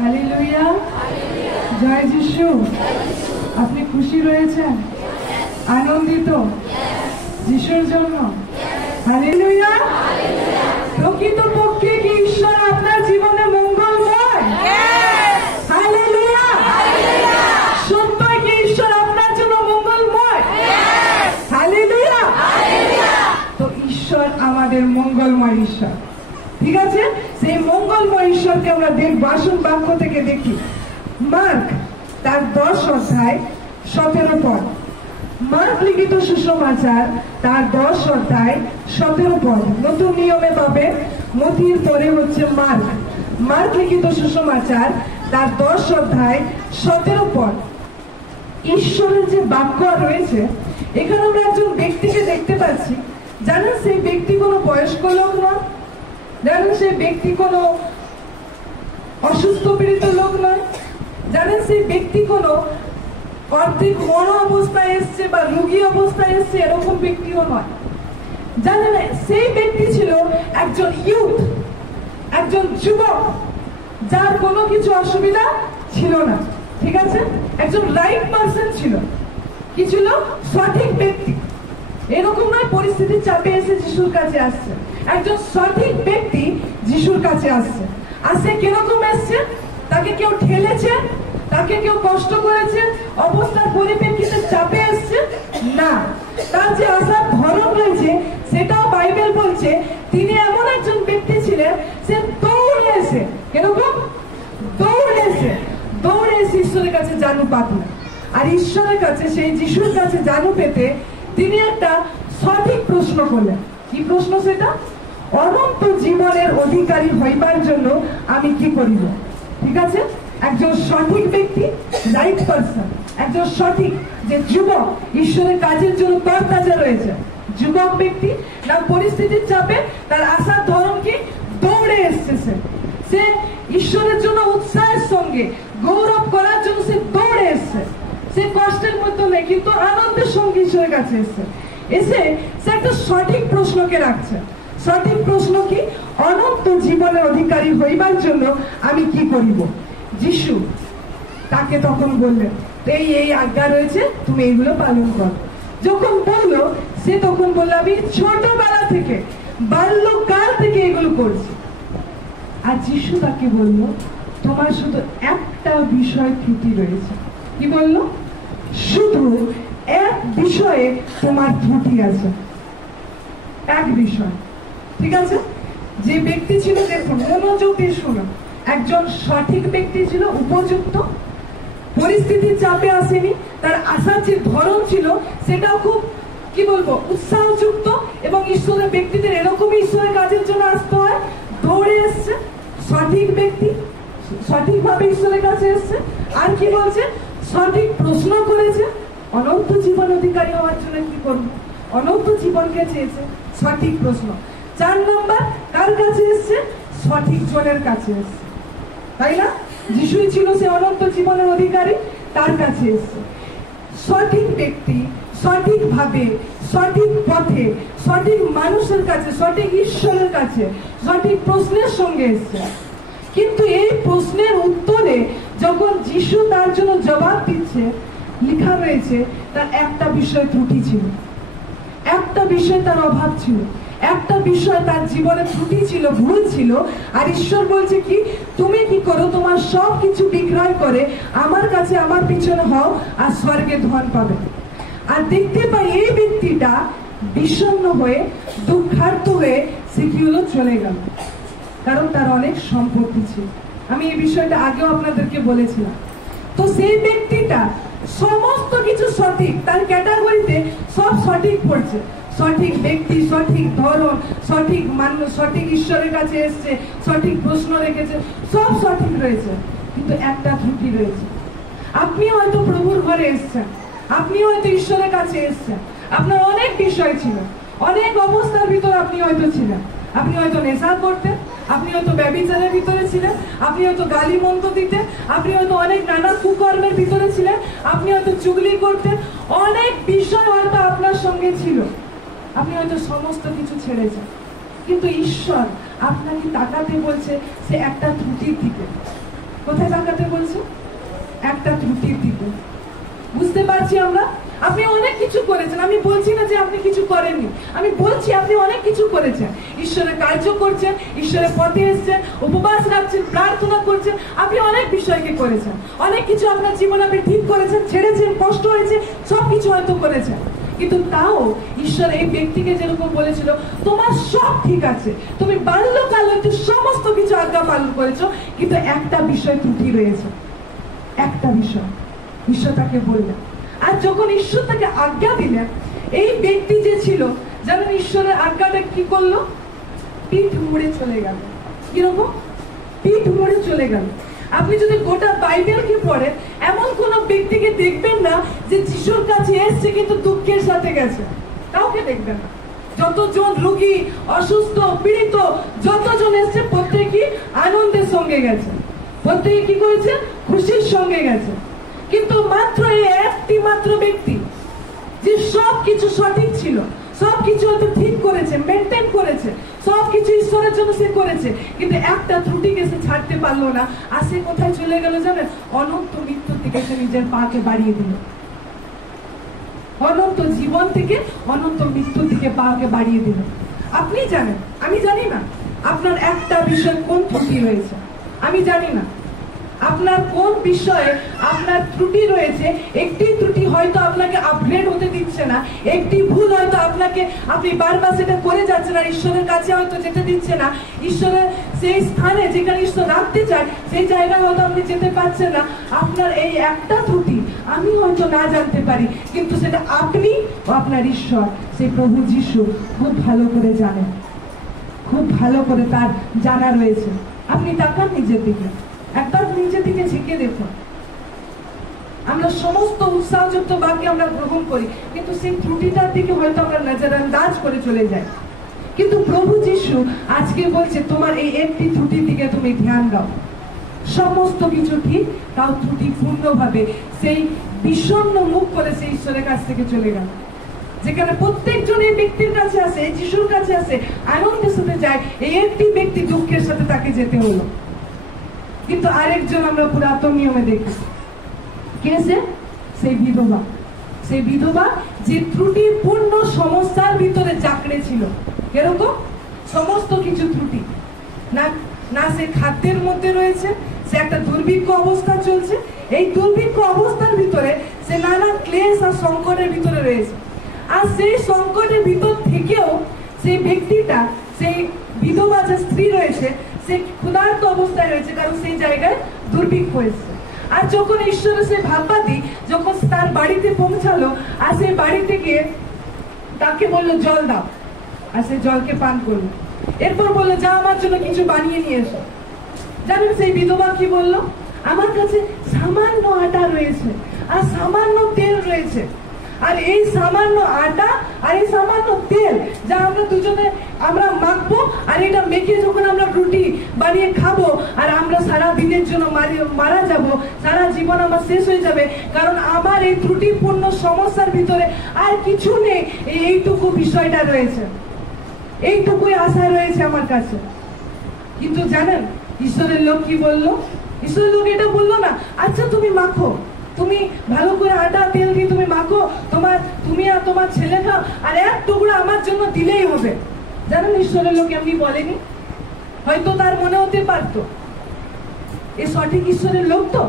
Hallelujah, জয় যিশু। আপনি খুশি রয়েছেন, আনন্দিত যিশুর জন্য? হালেলুয়া। প্রকৃতপক্ষে কি ঈশ্বর আপনার জীবনে মঙ্গলময়? হালেলুয়া। সত্যই কি ঈশ্বর আপনার জন্য মঙ্গলময়? হালেলুয়া। তো ঈশ্বর আমাদের মঙ্গলময় ঈশ্বর, ঠিক আছে? সেই মঙ্গলময় ঈশ্বরকে আমরা বাসন বাক্য থেকে দেখি। মার্ক তার 10 অধ্যায় 17 পদ। মার্ক লিখিত সুসমাচার তার 10 অধ্যায় 17 পদ। নতুন নিয়মে পাবে, মথির পরে হচ্ছে মার্ক। মার্ক লিখিত সুসমাচার তার 10 অধ্যায় 17 পদ। ঈশ্বরের যে বাক্য রয়েছে, এখানে আমরা একজন ব্যক্তিকে দেখতে পাচ্ছি। জানেন সেই ব্যক্তি কোনো বয়স্ক লোক নয়, জানেন সেই ব্যক্তি কোনো অসুস্থ পীড়িত লোক নয়, জানেন সেই ব্যক্তি কোনো অর্ধেক মরো অবস্থায় এসছে বা রোগী অবস্থায় এসছে, এরকম ব্যক্তিও নয়। জানেন সেই ব্যক্তি ছিল একজন ইউথ, একজন যুবক, যার কোনো কিছু অসুবিধা ছিল না, ঠিক আছে? একজন রাইট পারসন ছিল। কি ছিল? সঠিক ব্যক্তি। এরকম নয় পরিস্থিতির চাপে এসে যিশুর কাছে আসছে। একজন সঠিক ব্যক্তি যিশুর কাছে আসছে। আর সে কিরকম এসছে? তাকে কেউ ঠেলেছে, তাকে কেউ কষ্ট করেছে, অবস্থার পরিপ্রেক্ষিতে চাপে এসছে না। তার যে আসার ধরন রয়েছে, সেটাও বাইবেল বলছে তিনি এমন একজন ব্যক্তি ছিলেন, সে দৌড়ে এসে, কিরকম? দৌড়ে এসে ঈশ্বরের কাছে জানু পাতলেন। আর ঈশ্বরের কাছে, সেই যিশুর কাছে জানু পেতে তিনি একটা সঠিক প্রশ্ন করলেন। কি প্রশ্ন সেটা? অনন্ত জীবনের অধিকারী হইবার জন্য আমি কি করিব? ঠিক আছে? একজন সঠিক ব্যক্তি, রাইট পারসন, একজন সঠিক যে যুবক, ঈশ্বরের কাজের জন্য তরতাজা রয়েছে, যুবক ব্যক্তি না পরিস্থিতির চাপে তার আসার ধরন কি? দৌড়ে এসছে। সে ঈশ্বরের জন্য উৎসাহের সঙ্গে গৌরব করার জন্য সে দৌড়ে এসছে। সে কষ্টের মধ্যে নেই, কিন্তু আনন্দের সঙ্গে ঈশ্বরের কাছে এসছে। এসে সে একটা সঠিক প্রশ্নকে রাখছে। সঠিক প্রশ্ন কি? অনন্ত জীবনের অধিকারী হইবার জন্য আমি কি করিব? যিশু তাকে তখন বললেন, এই আজ্ঞা রয়েছে, তুমি এইগুলো পালন করো। যখন বললো, সে তখন বলল, আমি ছোটবেলা থেকে, বাল্যকাল থেকে এগুলো করছি। আর যিশু তাকে বলল, তোমার শুধু একটা বিষয় ত্রুটি রয়েছে। কি বললো? শুধু এক বিষয়ে তোমার ত্রুটি আছে, এক বিষয়। ঠিক আছে? যে ব্যক্তি ছিল, দেখুন মনোযোগ দিয়ে শুনো, একজন সঠিক ব্যক্তি ছিল, উপযুক্ত, পরিস্থিতির চাপে আসেনি, তার আসার যে ধরন ছিল সেটাও খুব, কি বলবো, উৎসাহযুক্ত। এবং ঈশ্বরের ব্যক্তিদের এরকমই ঈশ্বরের কাজের জন্য আসতে হয়। দৌড়ে এসছে, সঠিক ব্যক্তি, সঠিকভাবে ঈশ্বরের কাছে এসছে। আর কি বলছে? সঠিক প্রশ্ন করেছে, অনন্ত জীবন অধিকারী হওয়ার জন্য কি করবো? অনন্ত জীবনকে চেয়েছে, সঠিক প্রশ্ন। 4 নম্বর, কার কাছে এসছে? সঠিক জনের কাছে এসছে, তাই না? যিশুই ছিল সে অনন্ত জীবনের অধিকারী, তার কাছে এসছে। সঠিক ব্যক্তি সঠিকভাবে, সঠিক পথে, সঠিক মানুষের কাছে, সঠিক ঈশ্বরের কাছে, সঠিক প্রশ্নের সঙ্গে এসছে। কিন্তু এই প্রশ্নের উত্তরে যখন যিশু তার জন্য জবাব দিচ্ছে, লেখা রয়েছে তার একটা বিষয় ত্রুটি ছিল, একটা বিষয় তার অভাব ছিল, একটা বিষয় তার জীবনে ত্রুটি ছিল, ভুল ছিল। আর ঈশ্বর বলছে কি? তুমি কি করো? তোমার সব কিছু বিক্রয় করে আমার কাছে, আমার পিছনে হও, আর স্বর্গে ধন পাবে। আর দেখতে পাই এই ব্যক্তিটা বিষণ্ণ হয়ে, দুঃখার্ত হয়ে সে কি হলো? চলে গেল। কারণ তার অনেক সম্পত্তি ছিল। আমি এই বিষয়টা আগেও আপনাদেরকে বলেছিলাম। তো সেই ব্যক্তিটা সমস্ত কিছু সঠিক, তার ক্যাটাগরিতে সব সঠিক পড়ছে, সঠিক ব্যক্তি, সঠিক ধরন, সঠিক মানুষ, সঠিক ঈশ্বরের কাছে এসছে, সঠিক প্রশ্ন রেখেছে, সব সঠিক রয়েছে, কিন্তু একটা ত্রুটি রয়েছে। আপনি হয়তো প্রভুর ঘরে এসছেন, আপনি হয়তো ঈশ্বরের কাছে এসছেন, আপনার অনেক বিষয় ছিল, অনেক অবস্থার ভিতর আপনি হয়তো ছিলেন। আপনি হয়তো নেশা করতেন, আপনি হয়তো ব্যভিচারের ভিতরে ছিলেন, আপনি হয়তো গালি মন্ত্র দিতেন, আপনি হয়তো অনেক নানা কুকর্মের ভিতরে ছিলেন, আপনি হয়তো চুগলি করতেন, অনেক বিষয় হয়তো আপনার সঙ্গে ছিল। আপনি হয়তো সমস্ত কিছু ছেড়েছেন, কিন্তু ঈশ্বর আপনাকে তাকাতে বলছে সে একটা ত্রুটির দিকে। কোথায় তাকাতে বলছে? একটা ত্রুটির দিকে। বুঝতে পারছি আমরা? আপনি অনেক কিছু করেছেন, আমি বলছি না যে আপনি কিছু করেননি, আমি বলছি আপনি অনেক কিছু করেছেন। ঈশ্বরের কার্য করছেন, ঈশ্বরের পথে এসেছেন, উপবাস রাখছেন, প্রার্থনা করছেন, আপনি অনেক বিষয়কে করেছেন, অনেক কিছু আপনার জীবনে আপনি ঠিক করেছেন, ছেড়েছেন, কষ্ট হয়েছে, সবকিছু হয়তো করেছেন। কিন্তু তাও ঈশ্বর এই ব্যক্তিকে যেরকম বলেছিল, তোমার সব ঠিক আছে, তুমি বাল্যকাল হইতে সমস্ত কিছু আজ্ঞা পালন করেছো, কিন্তু একটা বিষয় ত্রুটি রয়েছে, একটা বিষয়। ঈশ্বর তাকে বললেন, আর যখন ঈশ্বর তাকে আজ্ঞা দিলেন, এই ব্যক্তি যে ছিল, যেমন ঈশ্বরের আজ্ঞাটা কি করলো? পিঠ মুড়ে চলে গেল। কিরকম? পিঠ মুড়ে চলে গেল। আপনি যদি গোটা বাইবেলকে পড়েন, এমন কোন ব্যক্তিকে দেখবেন না যে যিশুর কাছে এসছে কিন্তু দুঃখের সাথে গেছে, কাউকে দেখবেন না। যতজন রোগী, অসুস্থ, পীড়িত যতজন এসছে, প্রত্যেকেই আনন্দের সঙ্গে গেছে, প্রত্যেকে কি করেছে? খুশির সঙ্গে গেছে। কিন্তু মাত্র এই একটি মাত্র ব্যক্তি যে সবকিছু সঠিক ছিল, সবকিছু হয়তো ঠিক করেছে, মেনটেন করেছে, সবকিছু ঈশ্বরের জন্য সে করেছে, কিন্তু একটা ত্রুটিকে সে ছাড়তে পারলো না। আর সে কোথায় চলে গেল জানেন? অনন্ত মৃত্যুর দিকে সে নিজের পাকে বাড়িয়ে দিল। অনন্ত জীবন থেকে অনন্ত মৃত্যুর দিকে পাকে বাড়িয়ে দিল। আপনি জানেন, আমি জানি না আপনার একটা বিষয় কোন ত্রুটি রয়েছে, আমি জানি না আপনার কোন বিষয়ে আপনার ত্রুটি রয়েছে। একটি ত্রুটি হয়তো আপনাকে আপগ্রেড হতে দিচ্ছে না, একটি ভুল হয়তো আপনাকে, আপনি বারবার সেটা করে যাচ্ছেন আর ঈশ্বরের কাছে হয়তো যেতে দিচ্ছে না। ঈশ্বরের সেই স্থানে যেখানে ঈশ্বর রাখতে চায়, সেই জায়গায় হয়তো আপনি যেতে পারছেন না। আপনার এই একটা ত্রুটি আমি হয়তো না জানতে পারি, কিন্তু সেটা আপনি ও আপনার ঈশ্বর, সেই প্রভু যিশু খুব ভালো করে জানেন, খুব ভালো করে তার জানা রয়েছে। আপনি তাকান নিজের দিকে, একবার নিজের দিকে ঝেঁকে দেখুন। আমরা সমস্ত উৎসাহযুক্ত বাক্য আমরা গ্রহণ করি, কিন্তু সেই ত্রুটিটার দিকে হয়তো আমরা নজরআন্দাজ করে চলে যাই। কিন্তু প্রভু যিশু আজকে বলছে, তোমার এই একটি ত্রুটির দিকে তুমি ধ্যান দাও। সমস্ত কিছু ঠিক, তাও ত্রুটিপূর্ণভাবে সেই বিষণ্ণ মুখ করে সেই ঈশ্বরের কাছ থেকে চলে গেল। যেখানে প্রত্যেকজন এই ব্যক্তির কাছে আসে, যিশুর কাছে আসে, আনন্দের সাথে যায়, এই একটি ব্যক্তি দুঃখের সাথে তাকে যেতে হলো। কিন্তু আরেকজন আমরা পুরাতন নিয়মে দেখি, কে সে? সেই বিধবা। সেই বিধবা যে ত্রুটিপূর্ণ সমস্যার ভিতরে জাকড়ে ছিল। এরকম সমস্ত কিছু ত্রুটি, না না সে খাদ্যের মধ্যে রয়েছে, সে একটা দুর্ভিক্ষ অবস্থা চলছে, এই দুর্ভিক্ষ অবস্থার ভিতরে সে নানা ক্লেশ আর সংকটের ভিতরে রয়েছে। আর সেই সংকটের ভিতর থেকেও সেই ব্যক্তিটা, সেই বিধবা যে স্ত্রী রয়েছে, সে ক্ষুধার্ত অবস্থায় রয়েছে, কারণ সেই জায়গায় দুর্ভিক্ষ হয়েছে। আর যখন ঈশ্বরের সেই ভাববাদী যখন তার বাড়িতে পৌঁছালো, আর সেই বাড়িতে গিয়ে তাকে বললো জল দাও, আর সে জলকে পান করলো। এরপর বললো, যা আমার জন্য কিছু বানিয়ে নিয়ে এসো। জানেন সেই বিধবা কি বললো? আমার কাছে সামান্য আটা রয়েছে আর সামান্য তেল রয়েছে, আর এই সামান্য আটা আর এই সামান্য তেল যা আমরা দুজনে আমরা মাখবো, আর এটা মেখে যখন আমরা রুটি বানিয়ে খাবো, আর আমরা সারা দিনের জন্য মারা যাব, সারা জীবন আমার শেষ হয়ে যাবে, কারণ আমার এই ত্রুটিপূর্ণ সমস্যার ভিতরে আর কিছু নেই, এইটুকু বিষয়টা রয়েছে, এইটুকুই আশা রয়েছে আমার কাছে। কিন্তু জানেন ঈশ্বরের লোক কি বললো? ঈশ্বরের লোক এটা বললো না, আচ্ছা তুমি মাখো, তুমি ভালো করে আটা তেল দিয়ে তুমি মাখো, তুমি আর তোমার ছেলে খাও, আর এক টুকরো আমার জন্য দিলেই হবে। জানেন ঈশ্বরের লোক এমনি বলেনি, হয়তো তার মনে হতে পারতো এ সঠিক ঈশ্বরের লোক তো,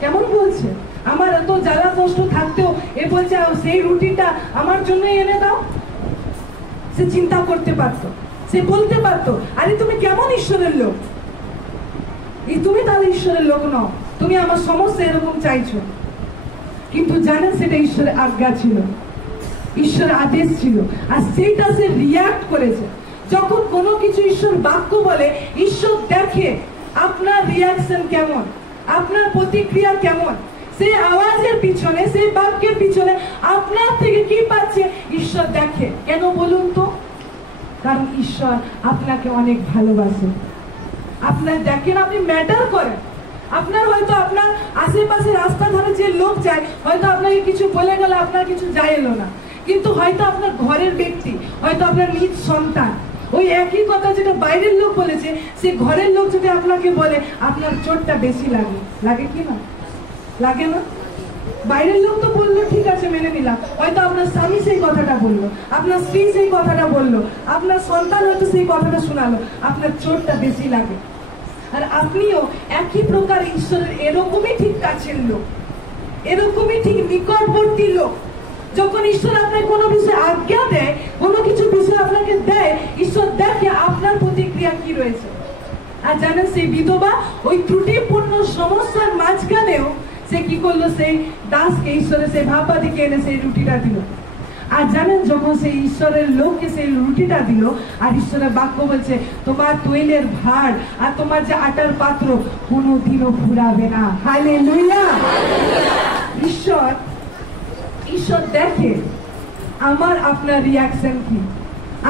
কেমন বলছে, আমার এত জ্বালা কষ্ট থাকতেও এ বলছে সেই রুটিটা আমার জন্যই এনে দাও। সে চিন্তা করতে পারতো, সে বলতে পারতো, আরে তুমি কেমন ঈশ্বরের লোক, তুমি তাহলে ঈশ্বরের লোক নও, তুমি আমার সমস্যা এরকম চাইছো। কিন্তু জানেন সেটা ঈশ্বরের আজ্ঞা ছিল, ঈশ্বরের আদেশ ছিল, আর সেইটা সে রিয়াক্ট করেছে। যখন কোনো কিছু ঈশ্বর বাক্য বলে, ঈশ্বর দেখে আপনার রিয়াকশন কেমন, আপনার প্রতিক্রিয়া কেমন, সেই আওয়াজের পিছনে, সেই বাক্যের পিছনে আপনার থেকে কি পাচ্ছে ঈশ্বর দেখে। কেন বলুন তো? কারণ ঈশ্বর আপনাকে অনেক ভালোবাসে, আপনার দেখেন, আপনি ম্যাটার করেন। আপনার হয়তো আপনার আশেপাশে রাস্তা ধরে যে লোক যায়, হয়তো আপনাকে কিছু বলে গেল, আপনার কিছু যায় এলো না, কিন্তু হয়তো আপনার ঘরের ব্যক্তি, হয়তো আপনার নিজ সন্তান, ওই একই কথা যেটা বাইরের লোক বলেছে, সে ঘরের লোক যদি আপনাকে বলে, আপনার চোটটা বেশি লাগে। লাগে কি না? লাগে না? বাইরের লোক তো বললো ঠিক আছে মেনে নিলাম, হয়তো আপনার স্বামী সেই কথাটা বললো, আপনার স্ত্রী সেই কথাটা বললো, আপনার সন্তান হয়তো সেই কথাটা শোনালো, আপনার চোটটা বেশি লাগে। আর আপনিও একই প্রকার ঈশ্বরের এরকমই ঠিক কাছের লোক, এরকমই ঠিক নিকটবর্তী লোক। যখন ঈশ্বর আপনাকে কোনো বিষয়ে আজ্ঞা দেয়, কোনো কিছু বিষয় আপনাকে দেয়, ঈশ্বর দেখে আপনার প্রতিক্রিয়া কি রয়েছে। আর জানেন সেই বিধবা ওই ত্রুটিপূর্ণ সমস্যার মাঝখানেও সে কি করলো, সেই দাসকে ঈশ্বরের সেই ভাববাদীকে এনে সেই রুটিটা দিল। আর জানেন যখন সেই ঈশ্বরের লোককে সেই রুটিটা দিল, আর ঈশ্বরের বাক্য বলছে তোমার তৈলের ভার আর তোমার যে আটার পাত্র কোনোদিনও ফুরাবে না। হালেলুয়া। ঈশ্বর দেখে আমার আপনার রিয়াকশন কি,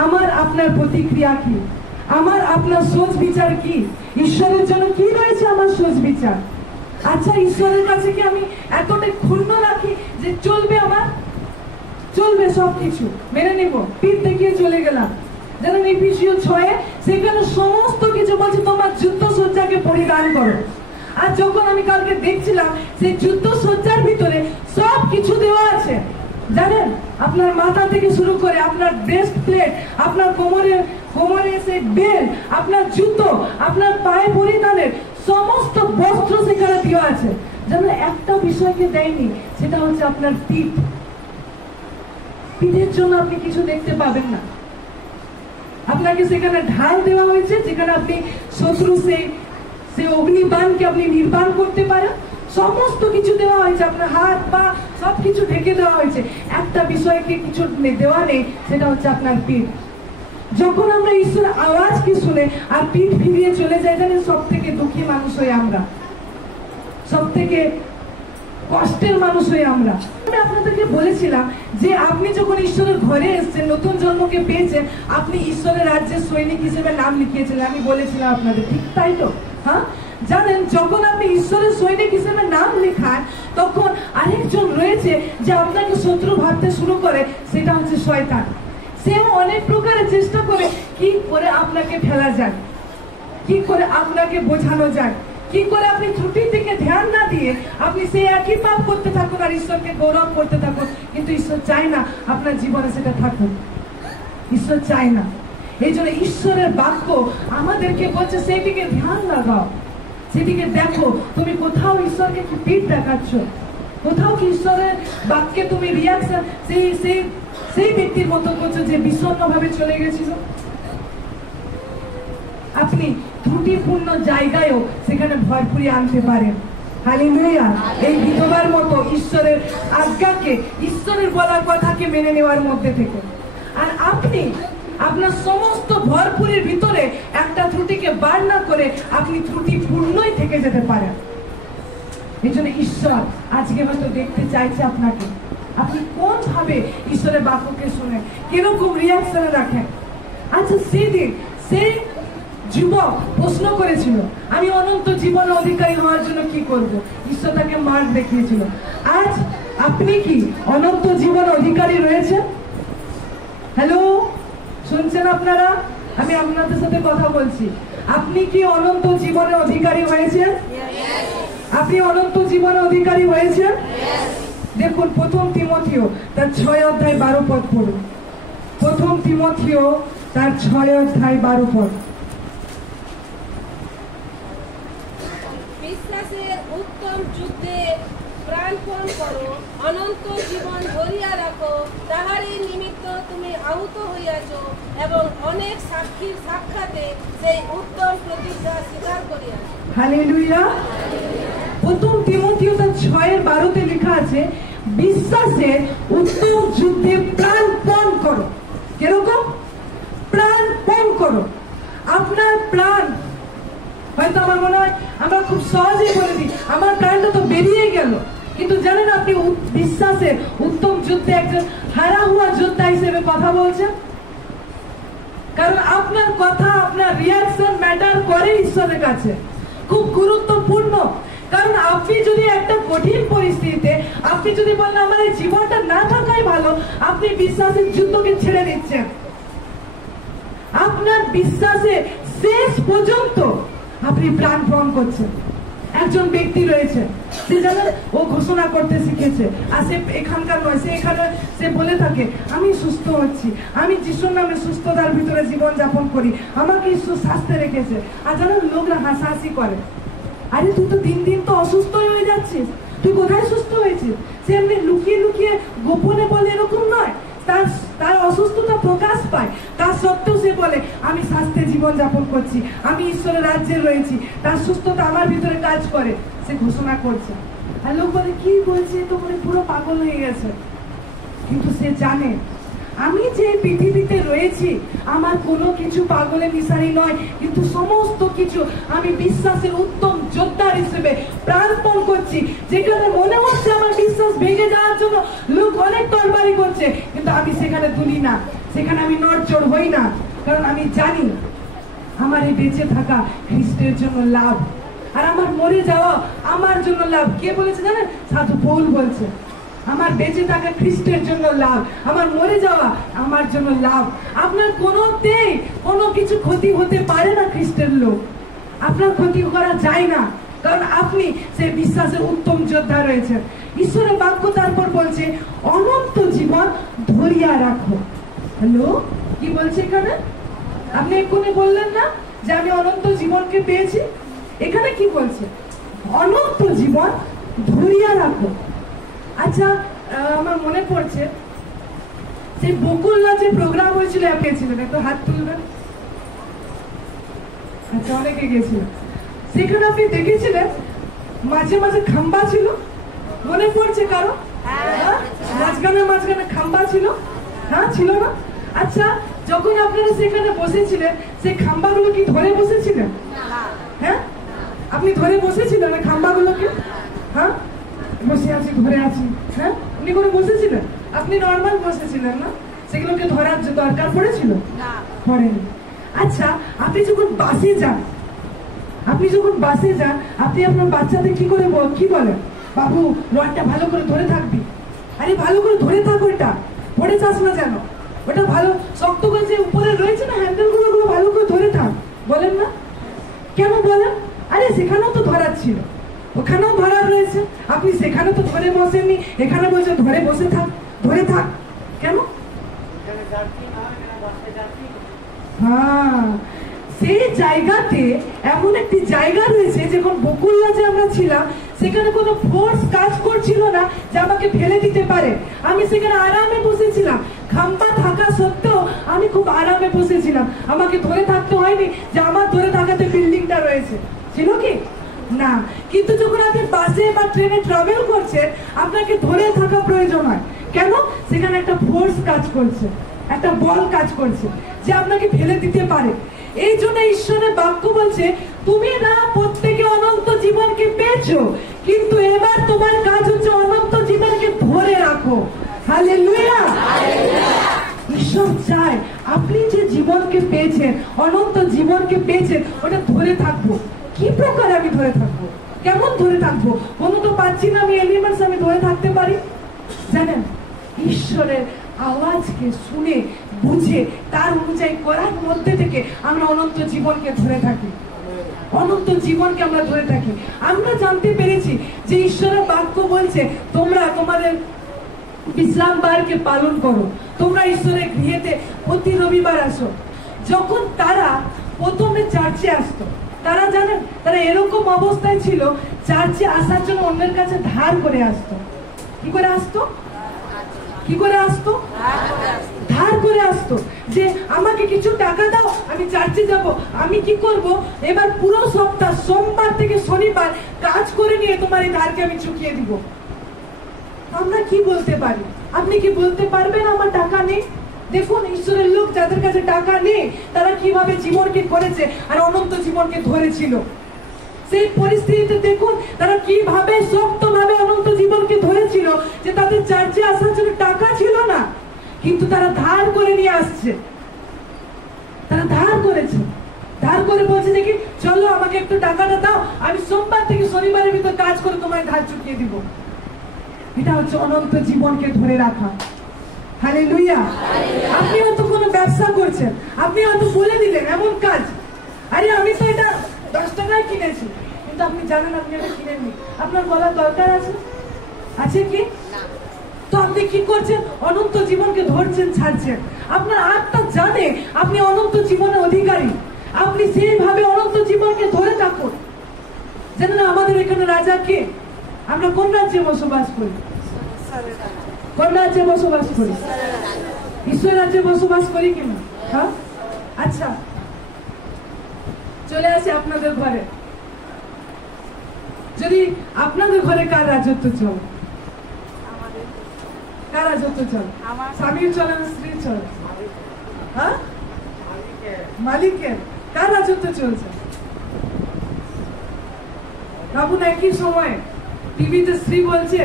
আমার আপনার প্রতিক্রিয়া কি, আমার আপনার সোচ বিচার কি, ঈশ্বরের জন্য কি রয়েছে আমার সোচ বিচার। আচ্ছা, ঈশ্বরের কাছে কি আমি এতটাই ক্ষুণ্ণ রাখি যে চলবে, আমার চলবে সবকিছু মেনে নেব, পিঠ দেখিয়ে চলে গেলাম। যেমন এফেসীয় 6 সেখানে সমস্ত কিছু বলছে তোমার যুদ্ধ সজ্জাকে পরিধান করো। আর যখন আমি কালকে দেখছিলাম সেই যুদ্ধ সজ্জার ভিতরে সব কিছু দেওয়া আছে। জানেন আপনার মাথা থেকে শুরু করে আপনার ব্রেস্ট প্লেট, আপনার কোমরে সেই বেল্ট, আপনার জুতো, আপনার পায়ে পরিধানের সমস্ত বস্ত্র সেখানে দেওয়া আছে। যেমন একটা বিষয়কে দেয়নি, সেটা হচ্ছে আপনার পিঠ। পিঠের জন্য আপনি কিছু দেখতে পাবেন না। আপনাকে সেখানে ঢাল দেওয়া হয়েছে যেখানে আপনি শত্রু সেই অগ্নিবাণকে আপনি নির্বাণ করতে পারেন। সমস্ত কিছু দেওয়া হয়েছে, আপনার হাত পা সবকিছু ঢেকে দেওয়া হয়েছে। একটা বিষয়কে কিছু দেওয়া নেই, সেটা হচ্ছে আপনার পিঠ। যখন আমরা ঈশ্বরের আওয়াজকে শুনে আর পিঠ ফিরিয়ে চলে যাই, জানেন সব থেকে দুঃখী মানুষ হই আমরা, সব থেকে কষ্টের মানুষ হই আমরা। আমি আপনাদেরকে বলেছিলাম যে আপনি যখন ঈশ্বরের ঘরে এসেছেন, নতুন জন্মকে পেয়েছেন, আপনি ঈশ্বরের রাজ্যের সৈনিক হিসেবে নাম লিখিয়েছিলেন। আমি বলেছিলাম আপনাদের, ঠিক তাই তো? হ্যাঁ, জানেন যখন আপনি ঈশ্বরের সৈনিক হিসেবে নাম লেখান, তখন আরেকজন রয়েছে যে আপনাকে শত্রু ভাবতে শুরু করে, সেটা হচ্ছে শয়তান। সেও অনেক প্রকারের চেষ্টা করে কি করে আপনাকে ফেলা যায়, কি করে আপনাকে বোঝানো যায়, কি করে আপনি ত্রুটির দিকে ধ্যান না দিয়ে আপনি সেই একই পাপ করতে থাকুন আর ঈশ্বরকে গৌরব করতে থাকুন। কিন্তু ঈশ্বর চায় না আপনার জীবনে সেটা থাকুন, ঈশ্বর চায় না। এই জন্য ঈশ্বরের বাক্য আমাদেরকে বলছে সেদিকে ধ্যান লাগাও, সেদিকে দেখো তুমি কোথাও ঈশ্বরকে কি পিঠ দেখাচ্ছ, কোথাও কি ঈশ্বরের বাক্যে তুমি রিয়াকশন সেই ব্যক্তির মতো করছো যে বিষণ্ণ ভাবে চলে গেছিল। আপনি ত্রুটিপূর্ণ জায়গায়ও সেখানে ভরপুরি আনতে পারেন। হালেলুয়া। এই বিধবার মতো ঈশ্বরের আজ্ঞাকে, ঈশ্বরের বলা কথাকে মেনে নেওয়ার মধ্যে থেকে। আর আপনি আপনার সমস্ত ভরপুরের ভিতরে একটা ত্রুটিকে বার না করে আপনি ত্রুটিপূর্ণই থেকে যেতে পারেন। এই জন্য ঈশ্বর আজকে হয়তো দেখতে চাইছে আপনাকে, আপনি কোন ভাবে ঈশ্বরের বাক্যকে শুনে কিরকম রিয়াকশনে রাখেন। আচ্ছা, সেদিন সেই যুবক প্রশ্ন করেছিল আমি অনন্ত জীবন অধিকারী হওয়ার জন্য কি করব, ঈশ্বর তাকে মার্গ দেখিয়েছিল। আজ আপনি কি অনন্ত জীবন অধিকারী রয়েছে? হ্যালো, শুনছেন আপনারা? আমি আপনাদের সাথে কথা বলছি। আপনি কি অনন্ত জীবনের অধিকারী হয়েছেন? আপনি অনন্ত জীবনের অধিকারী হয়েছেন? দেখুন প্রথম তিমথিও তার 6 অধ্যায় 12 পদ পড়ুন। প্রথম তিমথিও তার 6 অধ্যায় 12 পদ। বিশ্বাসের উত্তম যুদ্ধে প্রাণপণ করো, অনন্ত জীবন ধরিয়া রাখো, তাহারই নিমিত্ত তুমি আহত হইয়াছ এবং অনেক সাক্ষীর সাক্ষাতে সেই উত্তম প্রতিজ্ঞা স্বীকার করিয়াছ। হালেলুয়া। প্রথম তিমথিও তার 6:12 লেখা আছে বিশ্বাসের উত্তম যুদ্ধে প্রাণপণ করো। কিরকম? প্রাণপণ করো। আপনার প্রাণ, হয়তো আমার মনে হয় আমরা খুব সহজেই বলে দিই আমার প্রাণটা তো বেরিয়ে গেল, কিন্তু জানেন আপনি বিশ্বাসের উত্তম যুদ্ধে একজন হারা হুয়া যোদ্ধা হিসেবে কথা বলছেন। কারণ আপনার কথা, আপনার রিয়াকশন ম্যাটার করে ঈশ্বরের কাছে, খুব গুরুত্বপূর্ণ। কারণ আপনি যদি একটা কঠিন পরিস্থিতিতে আপনি যদি বলেন আমার এই জীবনটা না থাকাই ভালো, আপনি বিশ্বাসের যুদ্ধকে ছেড়ে দিচ্ছেন। আপনার বিশ্বাসে শেষ পর্যন্ত আপনি প্রাণপণ করছেন। একজন ব্যক্তি রয়েছে, সে জানেন ও ঘোষণা করতে শিখেছে, আর সে এখানকার নয়, সে এখানে সে বলে থাকে আমি সুস্থ হচ্ছি, আমি যিশুর নামে সুস্থতার ভিতরে জীবন যাপন করি, আমাকে ঈশ্বর স্বাস্থ্যে রেখেছে। আর জানেন লোকরা হাসাহাসি করে, আরে তুই তো দিন দিন তো অসুস্থ হয়ে যাচ্ছিস, তুই কোথায় সুস্থ হয়েছিস? সে এমনি লুকিয়ে লুকিয়ে গোপনে বলে এরকম নয়, তার অসুস্থতা প্রকাশ পায়, তার সত্ত্বেও সে বলে আমি স্বাস্থ্যে জীবন যাপন করছি, আমি ঈশ্বরের রাজ্যে রয়েছি, তার সুস্থতা আমার ভিতরে কাজ করে, সে ঘোষণা করছে। আর লোক বলে কি বলছে, তো মানে পুরো পাগল হয়ে গেছে। কিন্তু সে জানে আমি যে পৃথিবীতে রয়েছি আমার কোনো কিছু পাগলের মিশারি নয়, কিন্তু সমস্ত কিছু আমি বিশ্বাসের উত্তম যোদ্ধা হিসেবে প্রাণপণ করছি। যেখানে মনে হচ্ছে আমার বিশ্বাস ভেঙে যাওয়ার জন্য লোক অনেক তরবারি করছে, কিন্তু আমি সেখানে তুলি না, সেখানে আমি নড়চড় হই না, কারণ আমি জানি আমার এই বেঁচে থাকা খ্রিস্টের জন্য লাভ, আর আমার মরে যাওয়া আমার জন্য লাভ। কে বলেছে জানেন? সাধু পৌল বলছে আমার বেঁচে থাকা খ্রিস্টের জন্য লাভ, আমার মরে যাওয়া আমার জন্য লাভ। আপনার কোনোতেই কোনো কিছু ক্ষতি হতে পারে না, খ্রিস্টের লোক আপনার ক্ষতি করা যায় না, কারণ আপনি সেই বিশ্বাসের উত্তম যোদ্ধা রয়েছেন। ঈশ্বরের বাক্য তারপর বলছে অনন্ত জীবন ধরিয়া রাখো। হ্যালো, কি বলছে এখানে? আপনি এক্ষুনি বললেন না যে আমি অনন্ত জীবনকে পেয়েছি? এখানে কি বলছে? অনন্ত জীবন ধরিয়া রাখো। আচ্ছা, আমার মনে পড়ছে সেই বকুল্লা যে প্রোগ্রাম হয়েছিল, গেছিলেন? একটু হাত তুলবেন। আচ্ছা, অনেকে গেছিলেন। সেখানে আপনি দেখেছিলেন মাঝে মাঝে খাম্বা ছিল, মনে পড়ছে কারো? মাঝখানে খাম্বা ছিল, হ্যাঁ ছিল না? আচ্ছা, যখন আপনারা সেখানে বসেছিলেন সেই খাম্বাগুলো কি ধরে বসেছিলেন? হ্যাঁ, আপনি ধরে বসেছিলেন না খাম্বাগুলোকে? হ্যাঁ, বসে আছি, ধরে আছি, হ্যাঁ, আপনি করে বসেছিলেন? আপনি নর্মাল বসেছিলেন না? সেগুলোকে ধরার দরকার পড়েছিল? পড়েনি। আচ্ছা, আপনি যখন বাসে যান, আপনি আপনার বাচ্চাদের কি করে কি বলেন? বাবু রডটা ভালো করে ধরে থাকবি, আরে ভালো করে ধরে থাক, ওইটা পড়ে যাস না যেন, ওটা ভালো শক্ত করে যে উপরে রয়েছে না হ্যান্ডেল গুলো, ভালো করে ধরে থাক, বলেন না? কেন বলেন? আরে সেখানেও তো ধরার ছিল, ওখানেও ধরার রয়েছে, আপনি সেখানে তো ধরে বসেননি, এখানে বলছে ধরে বসে থাক, ধরে থাক। কেন? হ্যাঁ, সেই জায়গাতে এমন একটি জায়গা রয়েছে, যখন বকুল্লা যে আমরা ছিলাম সেখানে কোনো ফোর্স কাজ করছিল না যে আমাকে ফেলে দিতে পারে। আমি সেখানে আরামে বসেছিলাম, খাম্বা থাকা সত্ত্বেও আমি খুব আরামে বসেছিলাম, আমাকে ধরে থাকতে হয়নি যে আমার ধরে থাকাতে বিল্ডিংটা রয়েছে, ছিল কি না? কিন্তু যখন আপনি বাসে বা ট্রেনে ট্রাভেল করছেন আপনাকে ধরে থাকা প্রয়োজন হয়। কেন? সেখানে একটা ফোর্স কাজ করছে, একটা বল কাজ করছে যে আপনাকে ফেলে দিতে পারে। এই জন্য ঈশ্বরের বাক্য বলছে তুমি না প্রত্যেকে অনন্ত জীবনকে পেয়েছো, কিন্তু এবার তোমার কাজ হচ্ছে অনন্ত জীবনকে ধরে রাখো। হালেলুয়া! ঈশ্বর চায় আপনি যে জীবনকে পেয়েছেন, অনন্ত জীবনকে পেয়েছেন, ওটা ধরে থাকবো। কি প্রকার আমি ধরে থাকবো? কেমন ধরে থাকবো? কোনো তো পাচ্ছি না আমি এলিমেন্টস আমি ধরে থাকতে পারি। জানেন, ঈশ্বরের আওয়াজকে শুনে বুঝে তার অনুযায়ী করার মধ্যে থেকে আমরা অনন্ত জীবনকে ধরে থাকি, অনন্ত জীবনকে আমরা ধরে থাকি। আমরা জানতে পেরেছি যে ঈশ্বরের বাক্য বলছে তোমরা তোমাদের বিশ্রাম বারকে পালন করো, তোমরা ঈশ্বরের গৃহেতে প্রতি রবিবার আসো। যখন তারা প্রথমে চার্চে আসতো, তারা জানেন তারা এরকম অবস্থায় ছিল, চার্চে আসার জন্য অন্যের কাছে ধার করে আসতো। কি করে আসতো? কি করে আসতো? ধার করে আসতো, যে আমাকে কিছু টাকা দাও, আমি চার্চে যাব। আমি কি করব, এবার পুরো সপ্তাহ সোমবার থেকে শনিবার কাজ করে নিয়ে তোমার এই ধারকে আমি চুকিয়ে দিব। আমরা কি বলতে পারি? আপনি কি বলতে পারবেন আমার টাকা নেই? দেখুন ঈশ্বরের লোক যাদের কাছে টাকা নেই তারা কিভাবে জীবনকে করেছে আর অনন্ত জীবনকে ধরেছিল। সেই পরিস্থিতিতে দেখুন তারা কিভাবে শক্তভাবে অনন্ত জীবনকে ধরেছিল, যে তাদের চার্চে আসার জন্য টাকা ছিল না, কিন্তু তারা ধার করে নিয়ে আসছে। তারা ধার করেছে, ধার করে বলছে দেখি চলো আমাকে একটু টাকাটা দাও, আমি সোমবার থেকে শনিবারের ভিতর কাজ করে তোমায় ধার চুকিয়ে দিব। এটা হচ্ছে অনন্ত জীবনকে ধরে রাখা। হালেলুয়া! আপনি হয়তো কোনো ব্যবসা করছেন, আপনি হয়তো বলে দিলেন এমন কাজ, আরে আমি তো এটা 10 টাকায় কিনেছি, কিন্তু আপনি জানেন আপনি এটা কিনেননি, আপনার বলার দরকার আছে কি? তো আপনি কি করছেন? অনন্ত জীবনকে ধরছেন, ছাড়ছেন। আপনার আত্মা জানে আপনি অনন্ত জীবনের অধিকারী, আপনি সেইভাবে অনন্ত জীবনকে ধরে থাকুন। জানেন আমাদের এখানে রাজা কে? আমরা কোন রাজ্যে বসবাস করি? কোন রাজ্যে বসবাস করি? ঈশ্বর রাজ্যে বসবাস করি কিনা? হ্যাঁ, আচ্ছা চলে আসে আপনাদের ঘরে। যদি আপনাদের ঘরে কার রাজত্ব চলে? কার রাজত্ব চলে? স্বামীর চলে না স্ত্রীর চলে? হ্যাঁ, মালিকের। কার রাজত্ব চলছে? ভাবুন, একই সময় টিভিতে স্ত্রী বলছে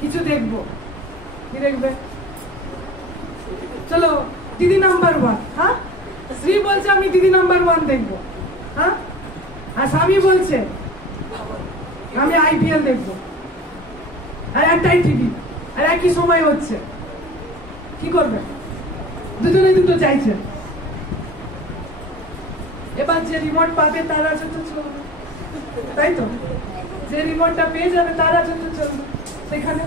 কিছু দেখবো, কি দেখবে? চলো দিদি নাম্বার 1। হ্যাঁ, স্ত্রী বলছে আমি দিদি নাম্বার 1 দেখবো। হ্যাঁ, আর স্বামী বলছে আমি IPL দেখবো। আর একটাই টিভি, আর একই সময় হচ্ছে, কি করবে? দুজনে দুটো চাইছে। এবার যে রিমোট পাবে তার রাজত্ব চলবে, তাই তো? যে রিমোটটা পেয়ে যাবে তার রাজত্ব চলবে সেখানে।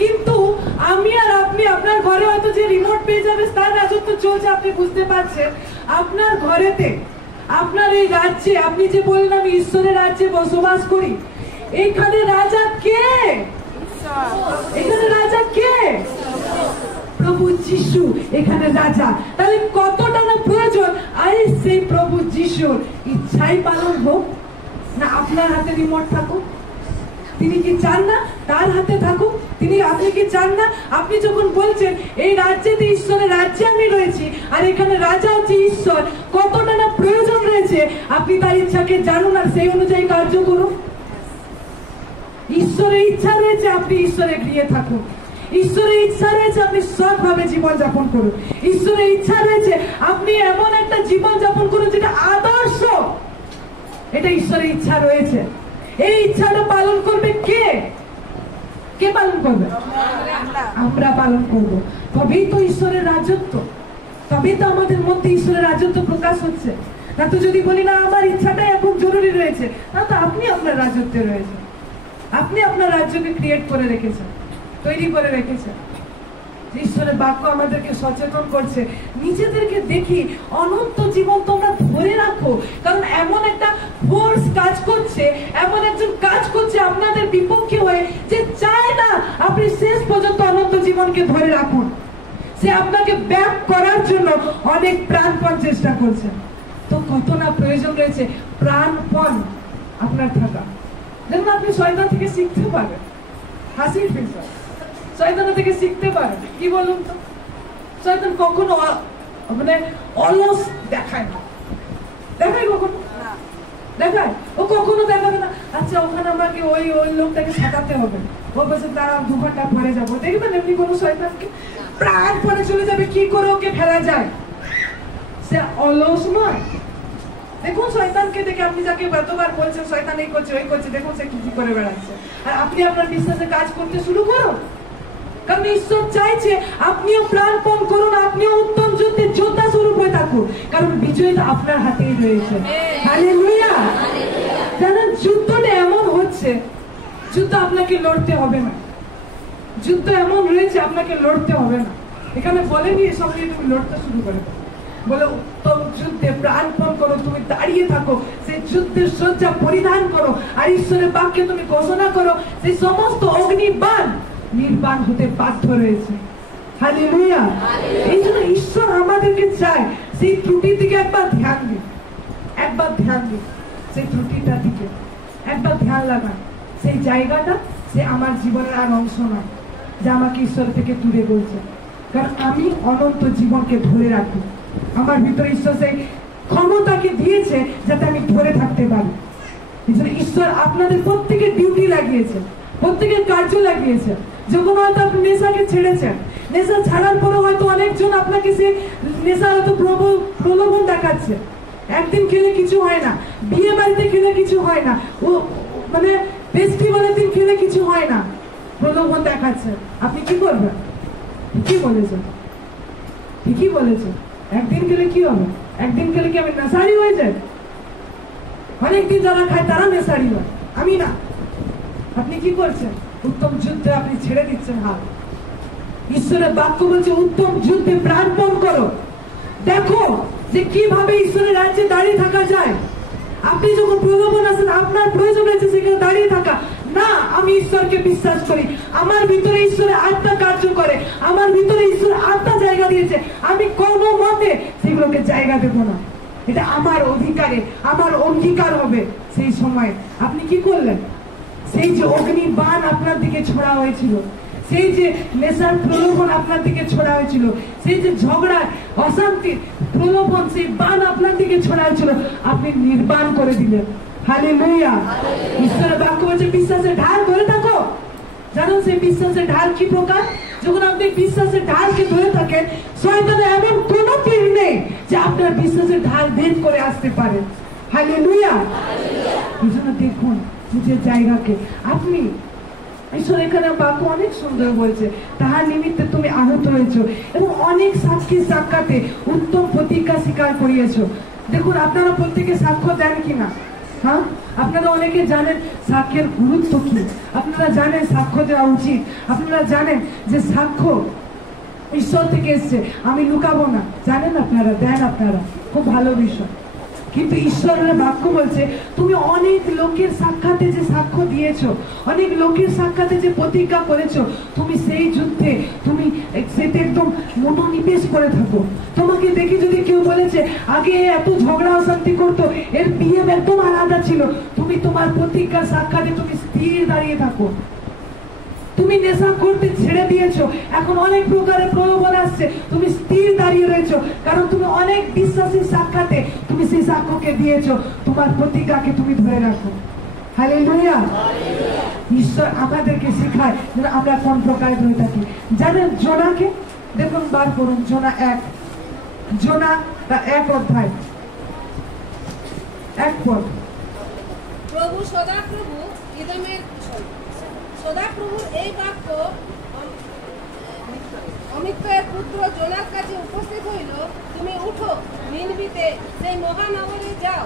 কিন্তু আমি আর আপনি, আপনার ঘরে হয়তো যে রিমোট পেয়ে যাবে তার রাজত্ব চলছে, আপনি বুঝতে পারছেন? আপনার ঘরেতে, আপনার এই রাজ্যে, আপনি যে বললেন আমি ঈশ্বরের রাজ্যে বসবাস করি, এখানে রাজা কে? এখানে রাজা কে? প্রভু যিশু এখানে রাজা। তাহলে কতটা না প্রয়োজন আরে সেই প্রভু যিশুর ইচ্ছাই পালন হোক না আপনার হাতে রিমোট থাকুক? তিনি কি চান না তার হাতে থাকুক? আপনি কি চান না? আপনি যখন বলছেন এই রাজ্যেতে, ঈশ্বরের রাজ্যে আমি রয়েছি, আর এখানে রাজা হচ্ছে ঈশ্বর, কতটা না প্রয়োজন রয়েছে আপনি তার ইচ্ছাকে জানুন আর সেই অনুযায়ী কার্য করুন। ঈশ্বরের ইচ্ছা রয়েছে আপনি ঈশ্বরের গৃহে থাকুন, ঈশ্বরের ইচ্ছা রয়েছে আপনি সৎভাবে জীবন যাপন করুন, ঈশ্বরের ইচ্ছা রয়েছে আপনি এমন একটা জীবন যাপন করুন যেটা আদর্শ। এটা ঈশ্বরের ইচ্ছা রয়েছে। এই ইচ্ছাটা পালন করবে কে? কে পালন করবে? আমরা পালন করব। তবেই তো ঈশ্বরের রাজত্ব, তবেই তো আমাদের মধ্যে ঈশ্বরের রাজত্ব প্রকাশ হচ্ছে। না তো যদি বলি না আমার ইচ্ছাটাই এখন জরুরি রয়েছে, না তো আপনি আপনার রাজত্বে রয়েছেন, আপনি আপনার রাজ্যকে ক্রিয়েট করে রেখেছেন, তৈরি করে রেখেছেন। ঈশ্বরের বাক্য আমাদেরকে সচেতন করছে, নিজেদেরকে দেখি অনন্ত জীবন তোমরা ধরে রাখো, কারণ এমন একটা ফোর্স কাজ করছে, এমন একজন কাজ করছে আপনাদের বিপক্ষে হয়ে, যে চায় না আপনি শেষ পর্যন্ত অনন্ত জীবনকে ধরে রাখুন। সে আপনাকে ব্যাক করার জন্য অনেক প্রাণপণ চেষ্টা করছে। তো কত না প্রয়োজন রয়েছে প্রাণপণ আপনার থাকা। দেখুন, আপনি শয়তান থেকে শিখতে পারেন, হাসি ফিরছে শয়তান থেকে শিখতে পারেন। কি বলুন তো, শয়তান কখনো মানে অলস দেখায় না, দেখায় কখনো? দেখায়? ও কখনো দেখাবে না। আচ্ছা ওখানে আমাকে ওই লোকটাকে সাঁতাতে হবে, ও বলছে তারা 2 ঘন্টা পরে যাবো, দেখবেন এমনি কোনো শয়তানকে প্রাণ পরে চলে যাবে, কি করে ওকে ফেলা যায়? সে অলস নয়। দেখুন শয়তানকে দেখে, আপনি যাকে এতবার বলছেন শয়তান এই করছে ওই করছে, দেখুন সে কি করে বেড়াচ্ছে। আর আপনি আপনার বিশ্বাসে কাজ করতে শুরু করুন, কারণ ঈশ্বর চাইছে আপনিও প্রাণপণ করুন, আপনিও উত্তম যুদ্ধে যোদ্ধা স্বরূপ হয়ে থাকুন, কারণ বিজয়টা আপনার হাতেই রয়েছে। হালেলুয়া! জানেন যুদ্ধটা এমন হচ্ছে, যুদ্ধ আপনাকে লড়তে হবে না, যুদ্ধ এমন রয়েছে আপনাকে লড়তে হবে না। এখানে বলেনি এসব নিয়ে তুমি লড়তে শুরু করে দাও, বলে উত্তম যুদ্ধে প্রাণপণ করো, তুমি দাঁড়িয়ে থাকো, সেই যুদ্ধের সজ্জা পরিধান করো, আর ঈশ্বরের বাক্যে তুমি ঘোষণা করো সেই সমস্ত অগ্নিবাণ নির্বাণ হতে বাধ্য রয়েছে। হালেলুয়া! এই জন্য ঈশ্বর আমাদেরকে চায় সেই ত্রুটির দিকে একবার ধ্যান দিন, একবার ধ্যান দিন, সেই ত্রুটিটা দিকে একবার ধ্যান লাগান। সেই জায়গাটা সে আমার জীবনের আর অংশ নয়, যা আমাকে ঈশ্বর থেকে দূরে বলছে, কারণ আমি অনন্ত জীবনকে ধরে রাখি। আমার ভিতরে ঈশ্বর সেই ক্ষমতাকে দিয়েছে যাতে আমি ধরে থাকতে পারি। এই জন্য ঈশ্বর আপনাদের প্রত্যেকের ডিউটি লাগিয়েছে, প্রত্যেকের কার্য লাগিয়েছে। যখন হয়তো আপনি নেশাকে ছেড়েছেন, নেশা ছাড়ার পরে হয়তো অনেকজন আপনাকে সে নেশা হয়তো প্রলোভন দেখাচ্ছে, একদিন খেলে কিছু হয় না, বিয়ে বাড়িতে খেলে কিছু হয় না, ও মানে ফেস্টিভ্যালের দিন খেলে কিছু হয় না, প্রলোভন দেখাচ্ছে। আপনি কি করবেন? কি বলেছেন? ঠিকই বলেছে। একদিন গেলে কি হবে? একদিন গেলে কি আমি নেশারি হয়ে যাই? অনেকদিন যারা খায় তারা নেশারি হয়, আমি না। আপনি কি করছেন? উত্তম যুদ্ধে আপনি ছেড়ে দিচ্ছেন হাল। ঈশ্বরের বাক্য বলছে উত্তম যুদ্ধে প্রাণপণ করো। দেখো যে কিভাবে ঈশ্বরের রাজ্যে দাঁড়িয়ে থাকা যায়। আপনি যখন প্রলোভন আছেন, আপনার প্রয়োজন রয়েছে সেখানে দাঁড়িয়ে থাকা না। আমি ঈশ্বরকে বিশ্বাস করি, আমার ভিতরে ঈশ্বরের আত্মা কার্য করে, আমার ভিতরে ঈশ্বরের আত্মা জায়গা দিয়েছে, আমি কোনো মতে সেগুলোকে জায়গা দেব না। এটা আমার অধিকারে, আমার অঙ্গীকার হবে। সেই সময় আপনি কি করলেন? সেই যে অগ্নি বাণ আপনার দিকে ছোড়া হয়েছিল, সেই যে নেশার প্রলোভন আপনার দিকে ছোড়া হয়েছিল, সেই যে ঝগড়া অশান্তির প্রলোভন, সেই বাণ আপনার দিকে ছোড়া হয়েছিল, আপনি নির্বাণ করে দিলেন। হালেলুয়া। ঈশ্বরের বাক্য বলছে বিশ্বাসের ঢাল ধরে থাকো। জানেন সেই বিশ্বাসের ঢাল কি প্রকার? যখন আপনি বিশ্বাসের ঢালকে ধরে থাকেন, শয়তানের এমন কোনো তীর নেই যে আপনার বিশ্বাসের ঢাল ভেদ করে আসতে পারে। হালেলুয়া। এই জন্য দেখুন নিজের জায়গাকে। আপনি ঈশ্বর এখানে বাক্য অনেক সুন্দর বলছে, তাহার নিমিত্তে তুমি আহত হয়েছ এবং অনেক সাক্ষী সাক্ষাতে উত্তম প্রতিজ্ঞা স্বীকার করিয়েছ। দেখুন আপনারা প্রত্যেকে সাক্ষ্য দেন কিনা? হ্যাঁ, আপনারা অনেকে জানেন সাক্ষ্যের গুরুত্ব কি, আপনারা জানেন সাক্ষ্য দেওয়া উচিত, আপনারা জানেন যে সাক্ষ্য ঈশ্বর থেকে এসছে, আমি লুকাবো না। জানেন আপনারা, দেন আপনারা, খুব ভালো বিষয়। কিন্তু ঈশ্বরের বাক্য বলছে তুমি অনেক লোকের সাক্ষাতে যে সাক্ষ্য দিয়েছো, অনেক লোকের সাক্ষাতে যে প্রতিজ্ঞা করেছো, তুমি সেই যুদ্ধে তুমি সেটা একদম মনোনিবেশ করে থাকো। তোমাকে দেখে যদি কেউ বলেছে আগে এত ঝগড়া অশান্তি করতো, এর বিয়ে একদম আলাদা ছিল, তুমি তোমার প্রতিজ্ঞা সাক্ষাতে তুমি স্থির দাঁড়িয়ে থাকো। তুমি নেশা করতে ছেড়ে দিয়েছো, এখন অনেক প্রকারের প্রলোভন আসছে, তুমি স্থির দাঁড়িয়ে রয়েছো, কারণ তুমি অনেক বিশ্বাসী সাক্ষাতে তুমি সেই সাক্ষ্যকে দিয়েছো, তোমার প্রতিজ্ঞাকে তুমি ধরে রাখো। হালেলুয়া। ঈশ্বর আমাদেরকে শেখায় যেন আমরা কোন প্রকারে ধরে থাকি। জানেন জোনাকে দেখুন, বার করুন জোনা 1, জোনা 1 অধ্যায় 1 পদ। প্রভু সদাপ্রভু ইদমের সদাপ্রভুর এই বাক্য অমিত্যের পুত্র জোনার কাছে উপস্থিত হইল, তুমি উঠো, নিনবিতে সেই মহানগরে যাও,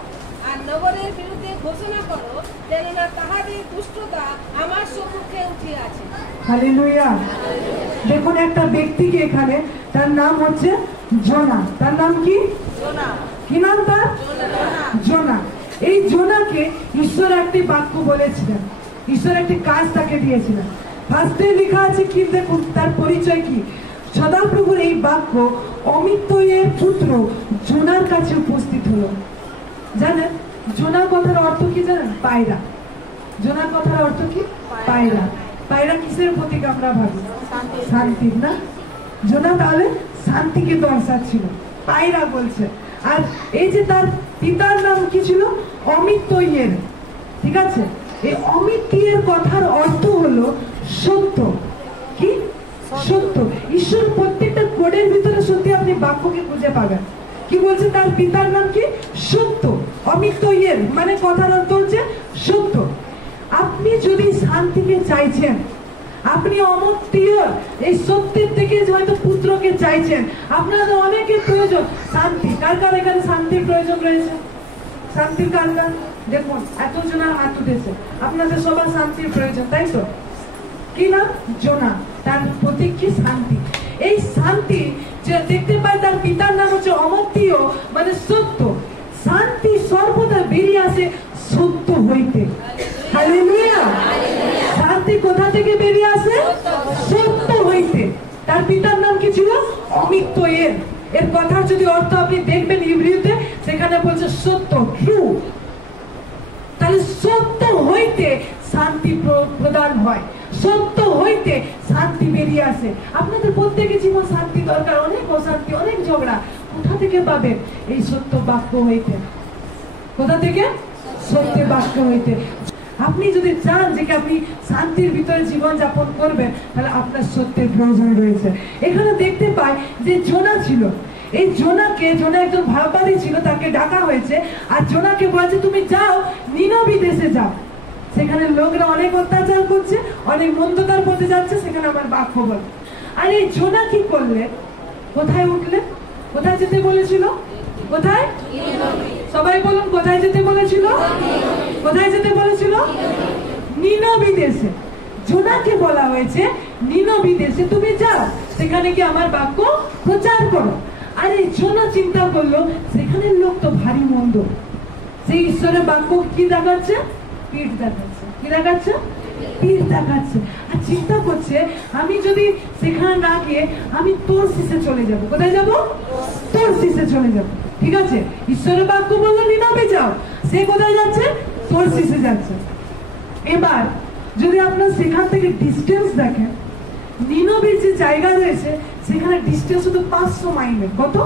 আর নগরের বিরুদ্ধে ঘোষণা করো, কেননা তাহাদের দুষ্টতা আমার সম্মুখে উঠিয়াছে। হালেলুয়া। দেখুন একটা ব্যক্তিকে এখানে, তার নাম হচ্ছে জোনা। তার নাম কি? জোনা। কি নাম তার? জোনা। এই জোনাকে ঈশ্বর একটি বাক্য বলেছিলেন, ঈশ্বর একটি কাজ তাকে দিয়েছিলেন। ফার্স্টে লেখা আছে কি, দেখুন তার পরিচয় কি। সদাপ্রভুর এই বাক্য অমিত্যের পুত্র জোনার কাছে উপস্থিত হলো। জানেন জোনার কথার অর্থ কি জানেন? পায়রা। জোনার কথার অর্থ কি? পায়রা। পায়রা কিসের প্রতীক আমরা ভাবি? শান্তির, না? জোনা তাহলে শান্তিকে দর্শাচ্ছিল, পায়রা বলছে। আর এই যে তার পিতার নাম কি ছিল? অমিত্যের। ঠিক আছে, এই অমিত্যের কথার অর্থ হলো সত্য। কি? সত্য। ঈশ্বর প্রত্যেকটা কোডের ভিতরে সত্যি আপনি বাক্যকে খুঁজে পাবেন। কি বলছে? তার পিতার নাম কি? সত্য। অমিত্যের মানে কথার অর্থ হচ্ছে সত্য। আপনি যদি শান্তিকে চাইছেন, আপনি অমিত্যের এই সত্যের থেকে হয়তো পুত্রকে চাইছেন, আপনাদের অনেকের প্রয়োজন শান্তি। কার কার এখানে শান্তির প্রয়োজন রয়েছে? শান্তির কার কার? দেখুন এতজনের হাত উঠেছে, আপনাদের সবার শান্তির প্রয়োজন, তাই তো? কি নাম? জোনা। তার প্রতীক কি? শান্তি। এই শান্তি যে দেখতে পাই তার পিতার নাম হচ্ছে অমিত্যেয়, মানে সত্য। শান্তি সর্বদা বেরিয়ে আসে সত্য হইতে। হালেলুয়া। শান্তি কোথা থেকে বেরিয়ে আসে? সত্য হইতে। তার পিতার নাম কি ছিল? অমিত্যের। এর কথার যদি অর্থ আপনি দেখবেন ইব্রিতে, সেখানে বলছে সত্য, ট্রু। তাহলে সত্য হইতে শান্তি প্রদান হয়, সত্য হইতে শান্তি বেরিয়ে আসে। আপনাদের প্রত্যেকের জীবন শান্তি দরকার, অনেক অশান্তি, অনেক ঝগড়া, কোথা থেকে পাবেন? এই সত্য বাক্য হইতে। কোথা থেকে? সত্য বাক্য হইতে। আপনি যদি চান যে আপনি শান্তির ভিতরে জীবন যাপন করবেন, তাহলে আপনার সত্যের প্রয়োজন রয়েছে। এখানে দেখতে পাই যে জোনা ছিল, এই জোনাকে, জোনা একজন ভাববাদী ছিল, তাকে ডাকা হয়েছে, আর জোনাকে বলছে তুমি যাও নিনবী দেশে যাও, সেখানে লোকরা অনেক অত্যাচার করছে, অনেক মন্দতার পথে যাচ্ছে, সেখানে আমার বাক্য বল। আর এই জোনা কি করলে? কোথায় উঠলেন? কোথায় যেতে বলেছিল? কোথায়? সবাই বলুন, কোথায় যেতে বলেছিল? কোথায় যেতে বলেছিল? নিনবী দেশে। জোনাকে বলা হয়েছে নিনবী দেশে তুমি যাও, সেখানে কি আমার বাক্য প্রচার করো। আরে জোনা চিন্তা করলো সেখানের লোক তো ভারী মন্দ, সেই ঈশ্বরের বাক্য কি দেখাচ্ছে? পিঠ দেখাচ্ছে। কি দেখাচ্ছে? পিঠ দেখাচ্ছে। আর চিন্তা করছে আমি যদি সেখানে না গিয়ে আমি তরশিশে চলে যাব। কোথায় যাব? তরশিশে চলে যাব। ঠিক আছে, ঈশ্বরের বাক্য বললো নিনবী যাও, সে কোথায় যাচ্ছে? তরশিশে যাচ্ছে। এবার যদি আপনার সেখান থেকে ডিস্টেন্স দেখেন, নিনবীর যে জায়গা রয়েছে সেখানে ডিস্টেন্স শুধু 500 মাইলের। কত?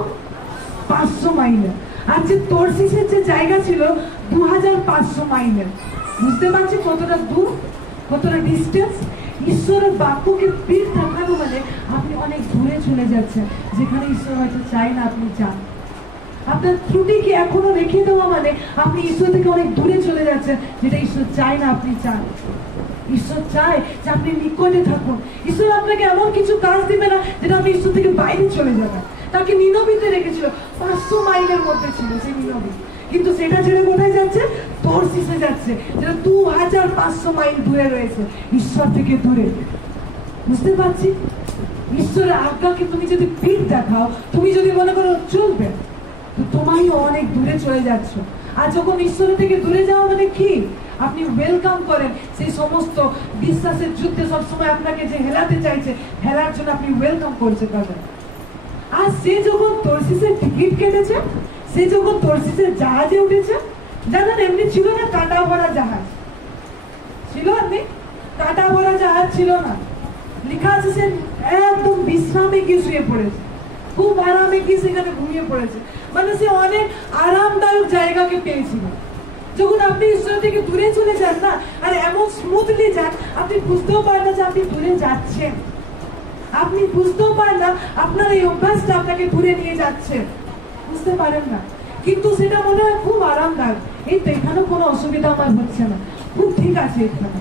500 মাইলের। আর যে তরশিশের যে জায়গা ছিল 2500 মাইলের। বুঝতে পারছি কতটা দূর, কতটা ডিস্টেন্স। ঈশ্বরের বাক্যকে পিঠ দেখানো মানে আপনি অনেক দূরে চলে যাচ্ছেন, যেখানে ঈশ্বর হয়তো চাই না আপনি যান। আপনার ত্রুটিকে এখনো রেখে দেওয়া মানে আপনি ঈশ্বর থেকে অনেক দূরে চলে যাচ্ছেন, যেটা ঈশ্বর চায় না আপনি চান। ঈশ্বর চায় যে আপনি নিকটে থাকুন। ঈশ্বর আপনাকে এমন কিছু কাজ দিবে না যেটা আপনি ঈশ্বর থেকে বাইরে চলে যাবেন। তাকে নিনবীতে রেখেছিল, 500 মাইলের মধ্যে ছিল সেই নিনবী, কিন্তু সেটা ছেড়ে কোথায় যাচ্ছে? তরশিশে যাচ্ছে, যেটা 2500 মাইল দূরে রয়েছে, ঈশ্বর থেকে দূরে। বুঝতে পারছি? ঈশ্বরের আজ্ঞাকে তুমি যদি পিঠ দেখাও, তুমি যদি মনে করো চলবে, তো তোমারই অনেক দূরে চলে যাচ্ছ। আর যখন ঈশ্বরের থেকে দূরে যাওয়া মানে কি? আপনি ওয়েলকাম করেন সেই সমস্ত বিশ্বাসের যুদ্ধে সবসময় আপনাকে যে হেলাতে চাইছে, হেলার জন্য আপনি ওয়েলকাম করছে তাদের। আর সে যখন তরশিশের টিকিট কেটেছে, সে যখন তরশিশের জাহাজে উঠেছে, জানেন এমনি ছিল না কাঁটা ভরা জাহাজ ছিল, আপনি কাঁটা ভরা জাহাজ ছিল না। লেখা আছে সে একদম বিশ্রামে গিয়ে শুয়ে পড়েছে, খুব আরামে গিয়ে সেখানে ঘুমিয়ে পড়েছে। মানে সে অনেক আরামদায়ক জায়গাকে পেয়েছিল। যখন আপনি ঈশ্বর থেকে দূরে চলে যান না, আর এমন স্মুথলি যান, আপনি বুঝতেও পারেন না যে আপনি দূরে যাচ্ছেন। আপনি বুঝতেও পারেন না আপনার এই অভ্যাসটা আপনাকে দূরে নিয়ে যাচ্ছে, বুঝতে পারেন না। কিন্তু সেটা মনে হয় খুব আরামদায়ক। এই তো এখানে কোনো অসুবিধা আমার হচ্ছে না, খুব ঠিক আছে এখানে।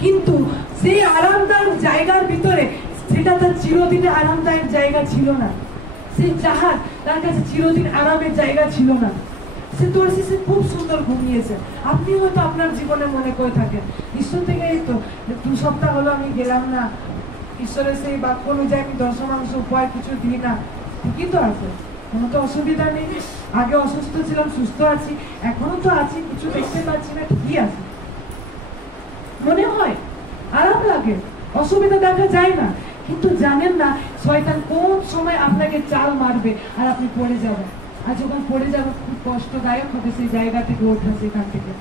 কিন্তু সেই আরামদায়ক জায়গার ভিতরে সেটা তার চিরদিনের আরামদায়ক জায়গা ছিল না। সেই জাহাজ তার কাছে চিরদিন আরামের জায়গা ছিল না। সে তরশিশে খুব সুন্দর ঘুমিয়েছে। আপনি হয়তো আপনার জীবনে মনে করে থাকেন ঈশ্বর থেকে এই তো 2 সপ্তাহ হলো আমি গেলাম না, ঈশ্বরের সেই বাক্য অনুযায়ী আমি দশমাংশ উপায় কিছু দিই না, ঠিকই তো আছে, কোনো তো অসুবিধা নেই। আগে অসুস্থ ছিলাম, সুস্থ আছি, এখনো তো আছি, কিছু দেখতে পাচ্ছি না, ঠিকই আছে। মনে হয় আরাম লাগে, অসুবিধা দেখা যায় না। কিন্তু জানেন না শয়তান কোন সময় আপনাকে চাল মারবে আর আপনি পড়ে যাবেন। আর যখন পড়ে যাবেন খুব কষ্টদায়ক হবে সেই জায়গা থেকে ওঠা। সেখান থেকে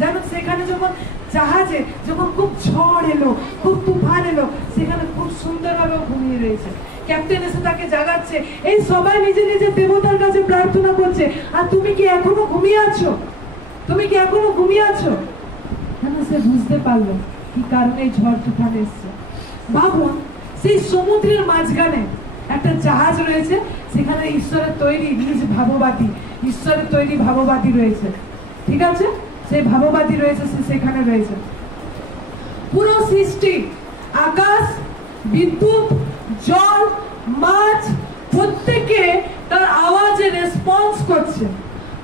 জানেন, সেখানে যখন জাহাজে যখন খুব ঝড় এলো, খুব তুফান এলো, সেখানে খুব সুন্দরভাবে ঘুমিয়ে রয়েছে। ক্যাপ্টেন এসে তাকে জাগাচ্ছে, এই সবাই নিজে নিজে দেবতার কাছে প্রার্থনা করছে, আর তুমি কি এখনো ঘুমিয়ে আছো? তুমি কি এখনো ঘুমিয়ে আছো? কেন সে বুঝতে পারলো কি কারণে ঝড় তুফান এসছে। ভাবুন, সেই সমুদ্রের মাঝখানে একটা জাহাজ রয়েছে, সেখানে ঈশ্বরের তৈরি নিজ ভাববাদী, ঈশ্বরের তৈরি ভাববাদী রয়েছে। ঠিক আছে, সেই ভাববাদী রয়েছে, সেখানে রয়েছে। পুরো সৃষ্টি, আকাশ, বিদ্যুৎ, জল, মাছ, প্রত্যেকে তার আওয়াজে রেসপন্স করছে,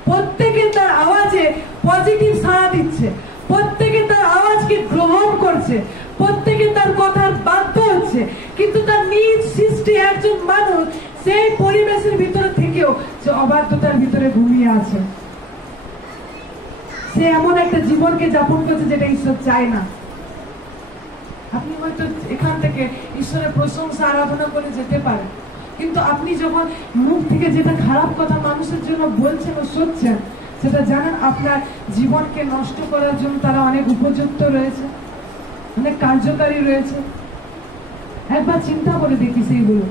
প্রত্যেকে তার আওয়াজে পজিটিভ সাড়া দিচ্ছে, প্রত্যেকে তার আওয়াজকে গ্রহণ করছে, প্রত্যেকে তার কথার বাধ্য হচ্ছে। কিন্তু তার নিজ সৃষ্টি একজন মানুষ সেই পরিবেশের ভিতরে থেকেও যে অবাধ্যতার ভিতরে ঘুমিয়ে আছে। সে এমন একটা জীবনকে যাপন করছে যেটা ঈশ্বর চায় না। আপনি হয়তো এখান থেকে ঈশ্বরের প্রশংসা আরাধনা করে যেতে পারেন, কিন্তু আপনি যখন মুখ থেকে যেটা খারাপ কথা মানুষের জন্য বলছেন ও শুনছেন, সেটা জানেন আপনার জীবনকে নষ্ট করার জন্য তারা অনেক উপযুক্ত রয়েছে, অনেক কার্যকারী রয়েছে। একবার চিন্তা করে দেখি সেইগুলো।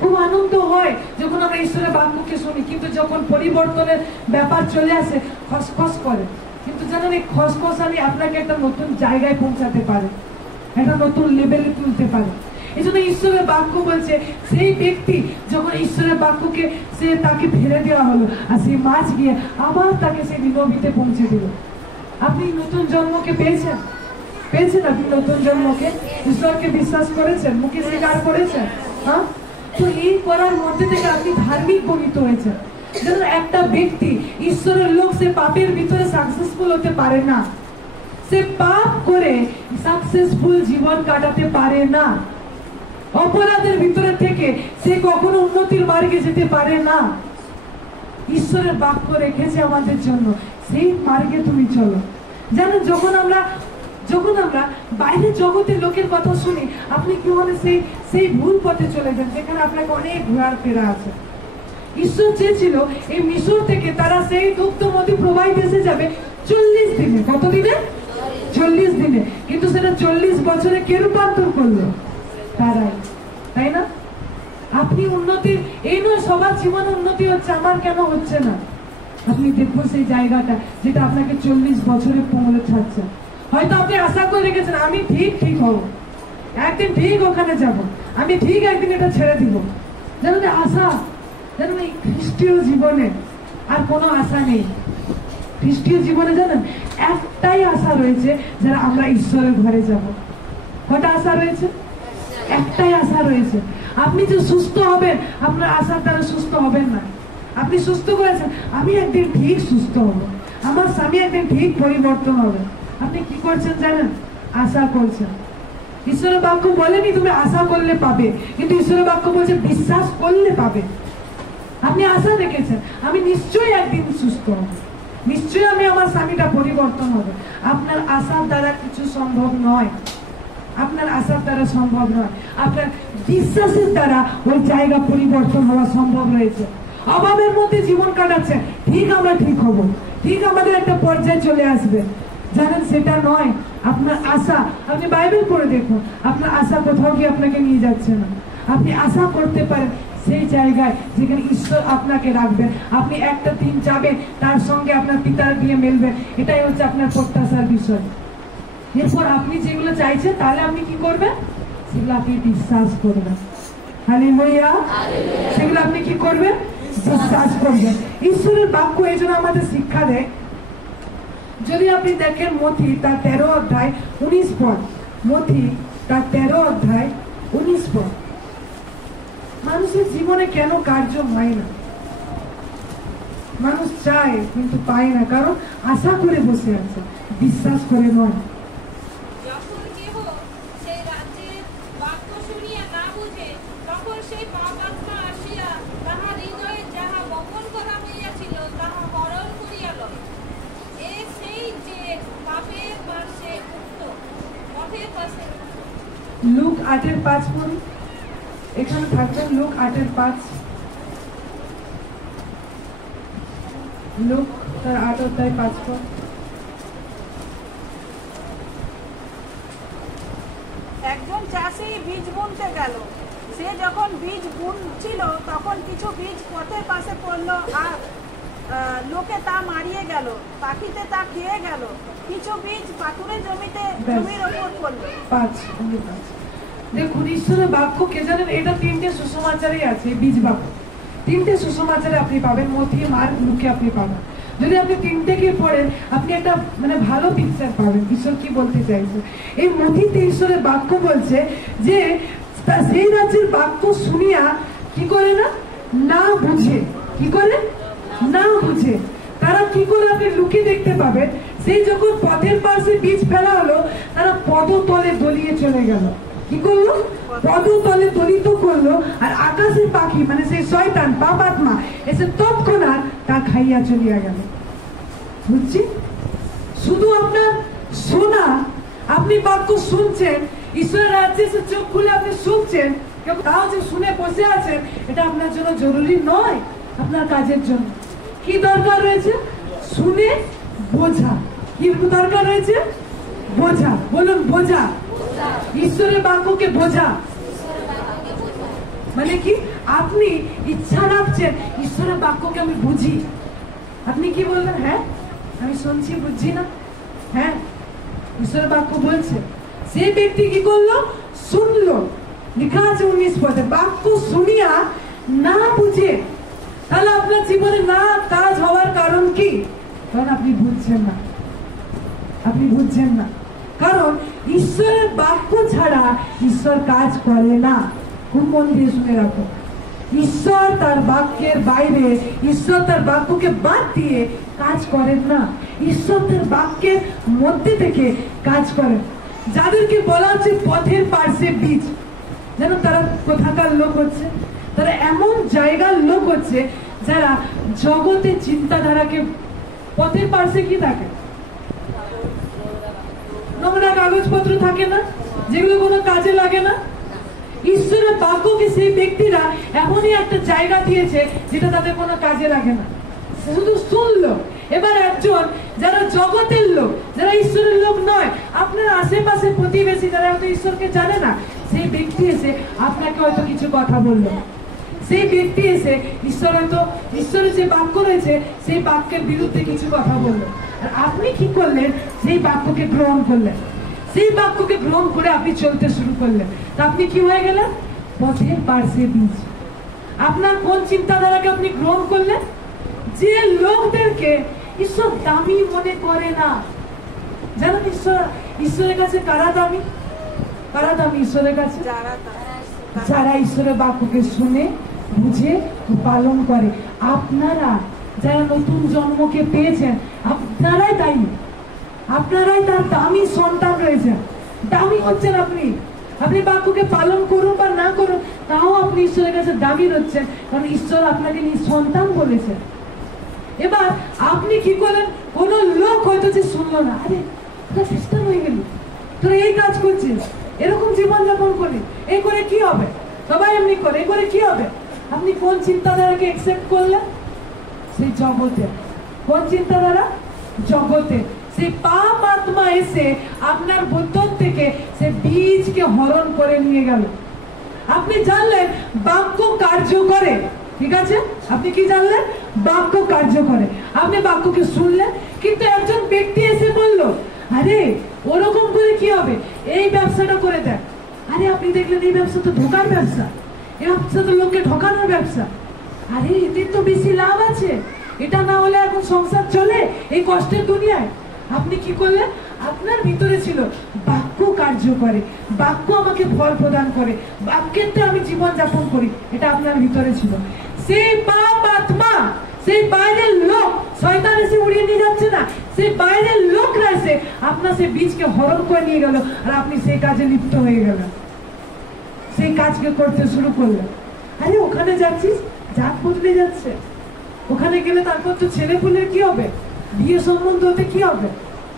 খুব আনন্দ হয় যখন আমরা ঈশ্বরের বাক্যকে শুনি, কিন্তু যখন পরিবর্তনের ব্যাপার চলে আসে খসখস করে। কিন্তু জানেন, এই খসখসানি আপনাকে একটা নতুন জায়গায় পৌঁছাতে পারে, একটা নতুন লেভেলে তুলতে পারে। এই জন্য ঈশ্বরের বাক্য বলছে, সেই ব্যক্তি যখন ঈশ্বরের বাক্যকে তাকে ফেলে দেওয়া হলো, আর সেই মাছ গিয়ে আবার তাকে সেই নিনবীতে পৌঁছে দিল। আপনি নতুন জন্মকে পেয়েছেন, পেয়েছেন আপনি নতুন জন্মকে? ঈশ্বরকে বিশ্বাস করেছেন, মুখে স্বীকার করেছেন? হ্যাঁ, তো এই করার মধ্যে থেকে আপনি ধার্মিক গণিত হয়েছে। যেন একটা ব্যক্তি ঈশ্বরের লোক, সে পাপের ভিতরে সাকসেসফুল হতে পারে না, সে পাপ করে সাকসেসফুল জীবন কাটাতে পারে না, অপরাধের ভিতরে থেকে সে কখনো উন্নতির মার্গে যেতে পারে না। ঈশ্বরের বাক্য রেখেছে আমাদের জন্য, সেই মার্গে তুমি চলো। জানো, যখন আমরা বাইরের জগতের লোকের কথা শুনি, আপনি কি মনে সেই ভুল পথে চলে যান যেখানে আপনাকে অনেক ঘোরার ফেরা আছে। ঈশ্বর চেয়েছিল এই মিশর থেকে তারা সেই দুগ্ধমতি প্রবাহিত দেশে যাবে 40 দিনে। কত দিনে? 40 দিনে। কিন্তু সেটা 40 বছরে কে রূপান্তর করলো? তারাই, তাই না? আপনি উন্নতির, এই নয় সবার জীবনে উন্নতি হচ্ছে, আমার কেন হচ্ছে না? আপনি দেখবো সেই জায়গাটা যেটা আপনাকে 40 বছরে পৌঁছে ছাড়ছে। হয়তো আপনি আশা করে রেখেছেন, আমি ঠিক হব, একদিন ঠিক ওখানে যাব, আমি ঠিক একদিন এটা ছেড়ে দিব। জানেন আশা, জানেন এই খ্রিস্টীয় জীবনে আর কোনো আশা নেই। খ্রিস্টীয় জীবনে জানেন একটাই আশা রয়েছে, যারা আমরা ঈশ্বরের ঘরে যাব। কটা আশা রয়েছে? একটাই আশা রয়েছে। আপনি যে সুস্থ হবেন, আপনার আশার দ্বারা সুস্থ হবেন না। আপনি সুস্থ করেছেন, আমি একদিন ঠিক সুস্থ হব, আমার স্বামী একদিন ঠিক পরিবর্তন হবে। আপনি কি করছেন জানেন? আশা করছেন। ঈশ্বরের বাক্য বলেনি তুমি আশা করলে পাবে, কিন্তু ঈশ্বরের বাক্য বলছে বিশ্বাস করলে পাবে। আপনি আশা রেখেছেন, আমি নিশ্চয়ই একদিন সুস্থ হব, নিশ্চয়ই আমি আমার স্বামীটা পরিবর্তন হবে। আপনার আশার দ্বারা কিছু সম্ভব নয়, আপনার আশার দ্বারা সম্ভব নয়, আপনার বিশ্বাসের দ্বারা ওই জায়গা পরিবর্তন হওয়া সম্ভব রয়েছে। অভাবের মধ্যে জীবন কাটাচ্ছে, ঠিক আমরা ঠিক হব, ঠিক আমাদের একটা পর্যায়ে চলে আসবে। জানেন সেটা নয় আপনার আশা। আপনি বাইবেল পড়ে দেখুন, আপনার আশা কোথাও গিয়ে আপনাকে নিয়ে যাচ্ছে না। আপনি আশা করতে পারেন সেই জায়গায় যেখানে ঈশ্বর আপনাকে রাখবেন। আপনি একটা দিন যাবেন, তার সঙ্গে আপনার পিতার বিয়ে মেলবেন, এটাই হচ্ছে আপনার প্রত্যাশার বিষয়। এরপর আপনি যেগুলো চাইছেন, তাহলে আপনি কি করবেন? সেগুলো আপনি বিশ্বাস করবেন। হালেলুয়া। সেগুলো আপনি কি করবেন? বিশ্বাস করবেন। ঈশ্বরের বাক্য এই জন্য আমাদের শিক্ষা দেয়। যদি আপনি দেখেন মথি তার 13 অধ্যায় 19 পদ, মথি তার 13 অধ্যায় 19 পদ। মানুষের জীবনে কেন কার্য হয় না? মানুষ চায় কিন্তু পায় না, কারণ আশা করে বসে আছে, বিশ্বাস করে নয়। যখন কেহ সেই রাজ্যের বাক্য শুনিয়া না বুঝে, তখন সেই পাপাত্মা আসিয়া তাহার হৃদয়ে যাহা বপন করা হইয়াছিল তাহা হরণ করিয়া লয়। এ সেই যে পাপের পার্শ্বে উক্ত পথের পাশে। লুক 8:5 পড়ুন, এখানে থাকবেন। লুক 8:5, লুক তার 8 অধ্যায় 5 পদ। একজন চাষি বীজ বুনতে গেল। সে যখন বীজ বুনছিল, তখন কিছু বীজ পথের পাশে পড়লো, আর লোকে তা মারিয়ে গেল, পাখিতে তা খেয়ে গেল। কিছু বীজ পাথুরে জমির ওপর পড়লো। 5 দেখুন, ঈশ্বরের বাক্য কে জানেন? এটা 3টে সুসমাচারই আছে। বীজ বাক্য 3টে সুসমাচারে আপনি পাবেন, মথি, মার্ক, লুকে আপনি পাবেন। যদি আপনি 3টেকে পড়েন, আপনি একটা ভালো পিকচার পাবেন ঈশ্বর কি বলতে চাইছে। এই মথিতে ঈশ্বরের বাক্য বলছে যে সেই রাজ্যের বাক্য শুনিয়া কি করে না বুঝে, কি করে না বুঝে। তারা কি করে? আপনি লুকে দেখতে পাবেন, সেই যখন পথের পাশে বীজ ফেলা হলো, তারা পদতলে দলিয়ে চলে গেল। কি করলো? পদতলে দলিত করলো। আর আকাশের পাখি সেই শয়তান, পাপাত্মা এসে তৎক্ষণাৎ তা খাইয়া চলিয়া গেল। বুঝছি? শুধু আপনার শোনা, আপনি বাক্য শুনছেন, ঈশ্বরের রাজ্যে এসে চোখ খুলে আপনি শুনছেন, তাও যে শুনে বসে আছেন, এটা আপনার জন্য জরুরি নয়। আপনার কাজের জন্য কি দরকার রয়েছে? শুনে বোঝা। কি দরকার রয়েছে? বোঝা। বলুন বোঝা। ঈশ্বরের বাক্যকে বোঝা মানে কি? আপনি ইচ্ছা রাখছেন ঈশ্বরের বাক্যকে আমি বুঝি। আপনি কি বলবেন? হ্যাঁ আমি শুনছি, বুঝছি না। হ্যাঁ ঈশ্বরের বাক্য বলছে। সেই ব্যক্তি কি করলো? শুনলো। লেখা আছে 19 পদে, বাক্য শুনিয়া না বুঝে। তাহলে আপনার জীবনে না কাজ হওয়ার কারণ কি? কারণ আপনি বুঝছেন না। আপনি বুঝছেন না, কারণ ঈশ্বরের বাক্য ছাড়া ঈশ্বর কাজ করে না। খুব মন দিয়ে শুনে রাখো, ঈশ্বর তার বাক্যের বাইরে, ঈশ্বর তার বাক্যকে বাদ দিয়ে কাজ করেন না। ঈশ্বর তার বাক্যের মধ্যে থেকে কাজ করেন। যাদেরকে বলা হচ্ছে পথের পার্শ্বে বীজ, যেন তারা কোথাকার লোক হচ্ছে, তারা এমন জায়গার লোক হচ্ছে যারা জগতে চিন্তাধারাকে, পথের পার্শ্বে কি থাকে, নোংরা কাগজপত্র থাকে না, যেগুলো কোনো কাজে লাগে না। ঈশ্বরের বাক্যকে সেই ব্যক্তিরা এমনই একটা জায়গা দিয়েছে যেটা তাদের কোনো কাজে লাগে না, শুধু শুনলো। এবার একজন যারা জগতের লোক, যারা ঈশ্বরের লোক নয়, আপনার আশেপাশে প্রতিবেশী যারা হয়তো ঈশ্বরকে জানে না, সেই ব্যক্তি এসে আপনাকে হয়তো কিছু কথা বললো, সেই ব্যক্তি এসে ঈশ্বরের যে বাক্য রয়েছে সেই বাক্যের বিরুদ্ধে কিছু কথা বললো, আর আপনি কি করলেন, সেই বাক্যকে গ্রহণ করলেন। সেই বাক্যকে গ্রহণ করে আপনি চলতে শুরু করলেন, তা আপনি কি হয়ে গেলেন, পথের পার্শ্বে বীজ। আপনার কোন চিন্তাধারাকে আপনি গ্রহণ করলেন? যে লোকদেরকে ঈশ্বর দামি মনে করে না। জানেন ঈশ্বরের কাছে কারা দামি? কারা দামি ঈশ্বরের কাছে? যারা ঈশ্বরের বাক্যকে শুনে, বুঝে, পালন করে। আপনারা যারা নতুন জন্মকে পেয়েছেন, আপনারাই দায়ী, আপনারাই তার দামি সন্তান রয়েছেন। দামি হচ্ছেন আপনি। আপনি বাক্যকে পালন করুন বা না করুন, তাও আপনি ঈশ্বরের কাছে দামি হচ্ছেন, কারণ ঈশ্বর আপনাকে নিজ সন্তান বলেছেন। এবার আপনি কি করেন, কোন লোক হয়তো যে শুনলো না, আরে তোরা খ্রিস্টান হয়ে গেলি, তোরা এই কাজ করছিস, এরকম জীবনযাপন করি, এই করে কি হবে, সবাই এমনি করে, এই করে কি হবে। আপনি কোন চিন্তাধারাকে একসেপ্ট করলেন? সেই জগতে। কোন চিন্তাধারা? জগতে। সেই পাপ আত্মা এসে আপনার বোতল থেকে সে বীজকে হরণ করে নিয়ে গেল। আপনি জানলেন বাক্য কার্য করে, ঠিক আছে, আপনি কি জানলেন, বাক্য কার্য করে। আপনি বাক্যকে শুনলেন, কিন্তু একজন ব্যক্তি এসে বলল, আরে ওরকম করে কি হবে, এই ব্যবসাটা করে দেন। আরে আপনি দেখলেন এই ব্যবসা তো ধোকার ব্যবসা, এই ব্যবসা তো লোককে ঠকানোর ব্যবসা, আরে এতে তো বেশি লাভ আছে, এটা না হলে এখন সংসার চলে এই কষ্টের দুনিয়ায়। আপনি কি করলেন, আপনার ভিতরে ছিল বাক্য কার্য করে, বাক্য আমাকে ফল প্রদান করে, বাক্যেতে আমি জীবন যাপন করি, এটা আপনার ভিতরে ছিল। সেই পাপ আত্মা, সেই বাইরের লোক, শয়তান এসে উড়িয়ে নিয়ে যাচ্ছে না, সেই বাইরের লোকরা এসে আপনার সেই বীজকে হরণ করে নিয়ে গেল, আর আপনি সেই কাজে লিপ্ত হয়ে গেলেন, সেই কাজকে করতে শুরু করলেন। আরে ওখানে যাচ্ছিস, জাত বদলে যাচ্ছে, ওখানে গেলে তারপর তো ছেলে পুলের কি হবে, বিয়ে সম্বন্ধ হতে কি হবে,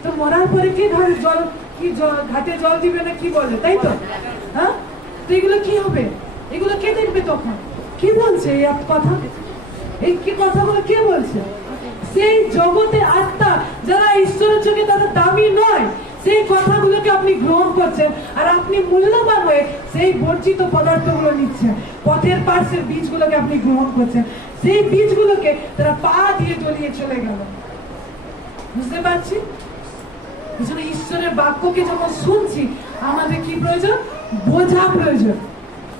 তো মরার পরে কি ঘাটে জল দিবে না কি বলে, তাই তো? হ্যাঁ, তো এগুলো কি হবে, এগুলো কে দেখবে তখন? কি বলছে এই কথা, এই কি কথাগুলো কে বলছে? সেই জগতের আত্মা যারা ঈশ্বরের চোখে তাদের দামি নয়, সেই কথাগুলোকে আপনি গ্রহণ করছেন, আর আপনি মূল্যবান হয়ে সেই বর্জিত পদার্থগুলো নিচ্ছেন। পথের পার্শ্বের বীজগুলোকে আপনি গ্রহণ করছেন, সেই বীজগুলোকে তারা পা দিয়ে জ্বলিয়ে চলে গেল। বুঝতে পারছি? ঈশ্বরের বাক্যকে যখন শুনছি, আমাদের কি প্রয়োজন, বোঝা প্রয়োজন।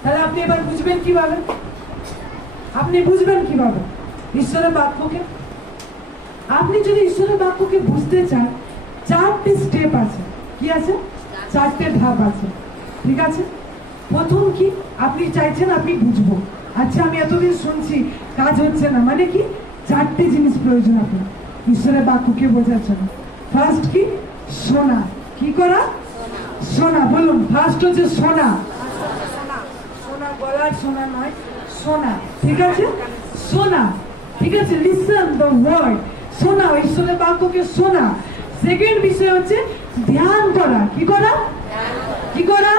তাহলে আপনি এবার বুঝবেন কিভাবে, আপনি বুঝবেন কিভাবে ঈশ্বরের বাক্যকে? আপনি যদি ঈশ্বরের বাক্যকে বুঝতে চান, 4টে স্টেপ আছে। কি আছে? 4টে ধাপ আছে, ঠিক আছে। প্রথম কি, আপনি চাইছেন আপনি বুঝবো, আচ্ছা আমি এতদিন শুনছি কাজ হচ্ছে না, মানে কি, 4টে জিনিস প্রয়োজন আপনার ঈশ্বরের বাক্যকে বোঝার জন্য। ফার্স্ট কি, শোনা। কি করা? শোনা। বলুন, ফার্স্ট হচ্ছে শোনা। শোনা গলার শোনা নয়, শোনা, ঠিক আছে, শোনা, ঠিক আছে, লিসেন দ্য ওয়ার্ড, শোনা, ঈশ্বরের বাক্যকে শোনা। সেকেন্ড বিষয় হচ্ছে ধ্যান করা। কি করা? কি করা?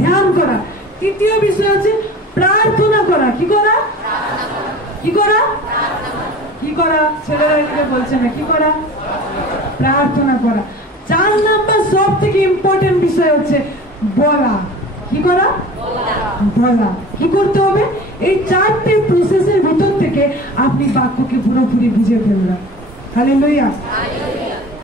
ধ্যান করা। তৃতীয় বিষয় হচ্ছে প্রার্থনা করা। কি করা? কি করা? কি করা? ছেলেরা এদিকে বলছে না, কি করা? প্রার্থনা করা। 4 নাম্বার সব থেকে ইম্পর্টেন্ট বিষয় হচ্ছে বলা। কি করা? বলা। কি করতে হবে? এই 4টে প্রসেসের ভিতর থেকে আপনি বাক্যকে পুরোপুরি বুঝে ফেললেন। হালেলুয়া।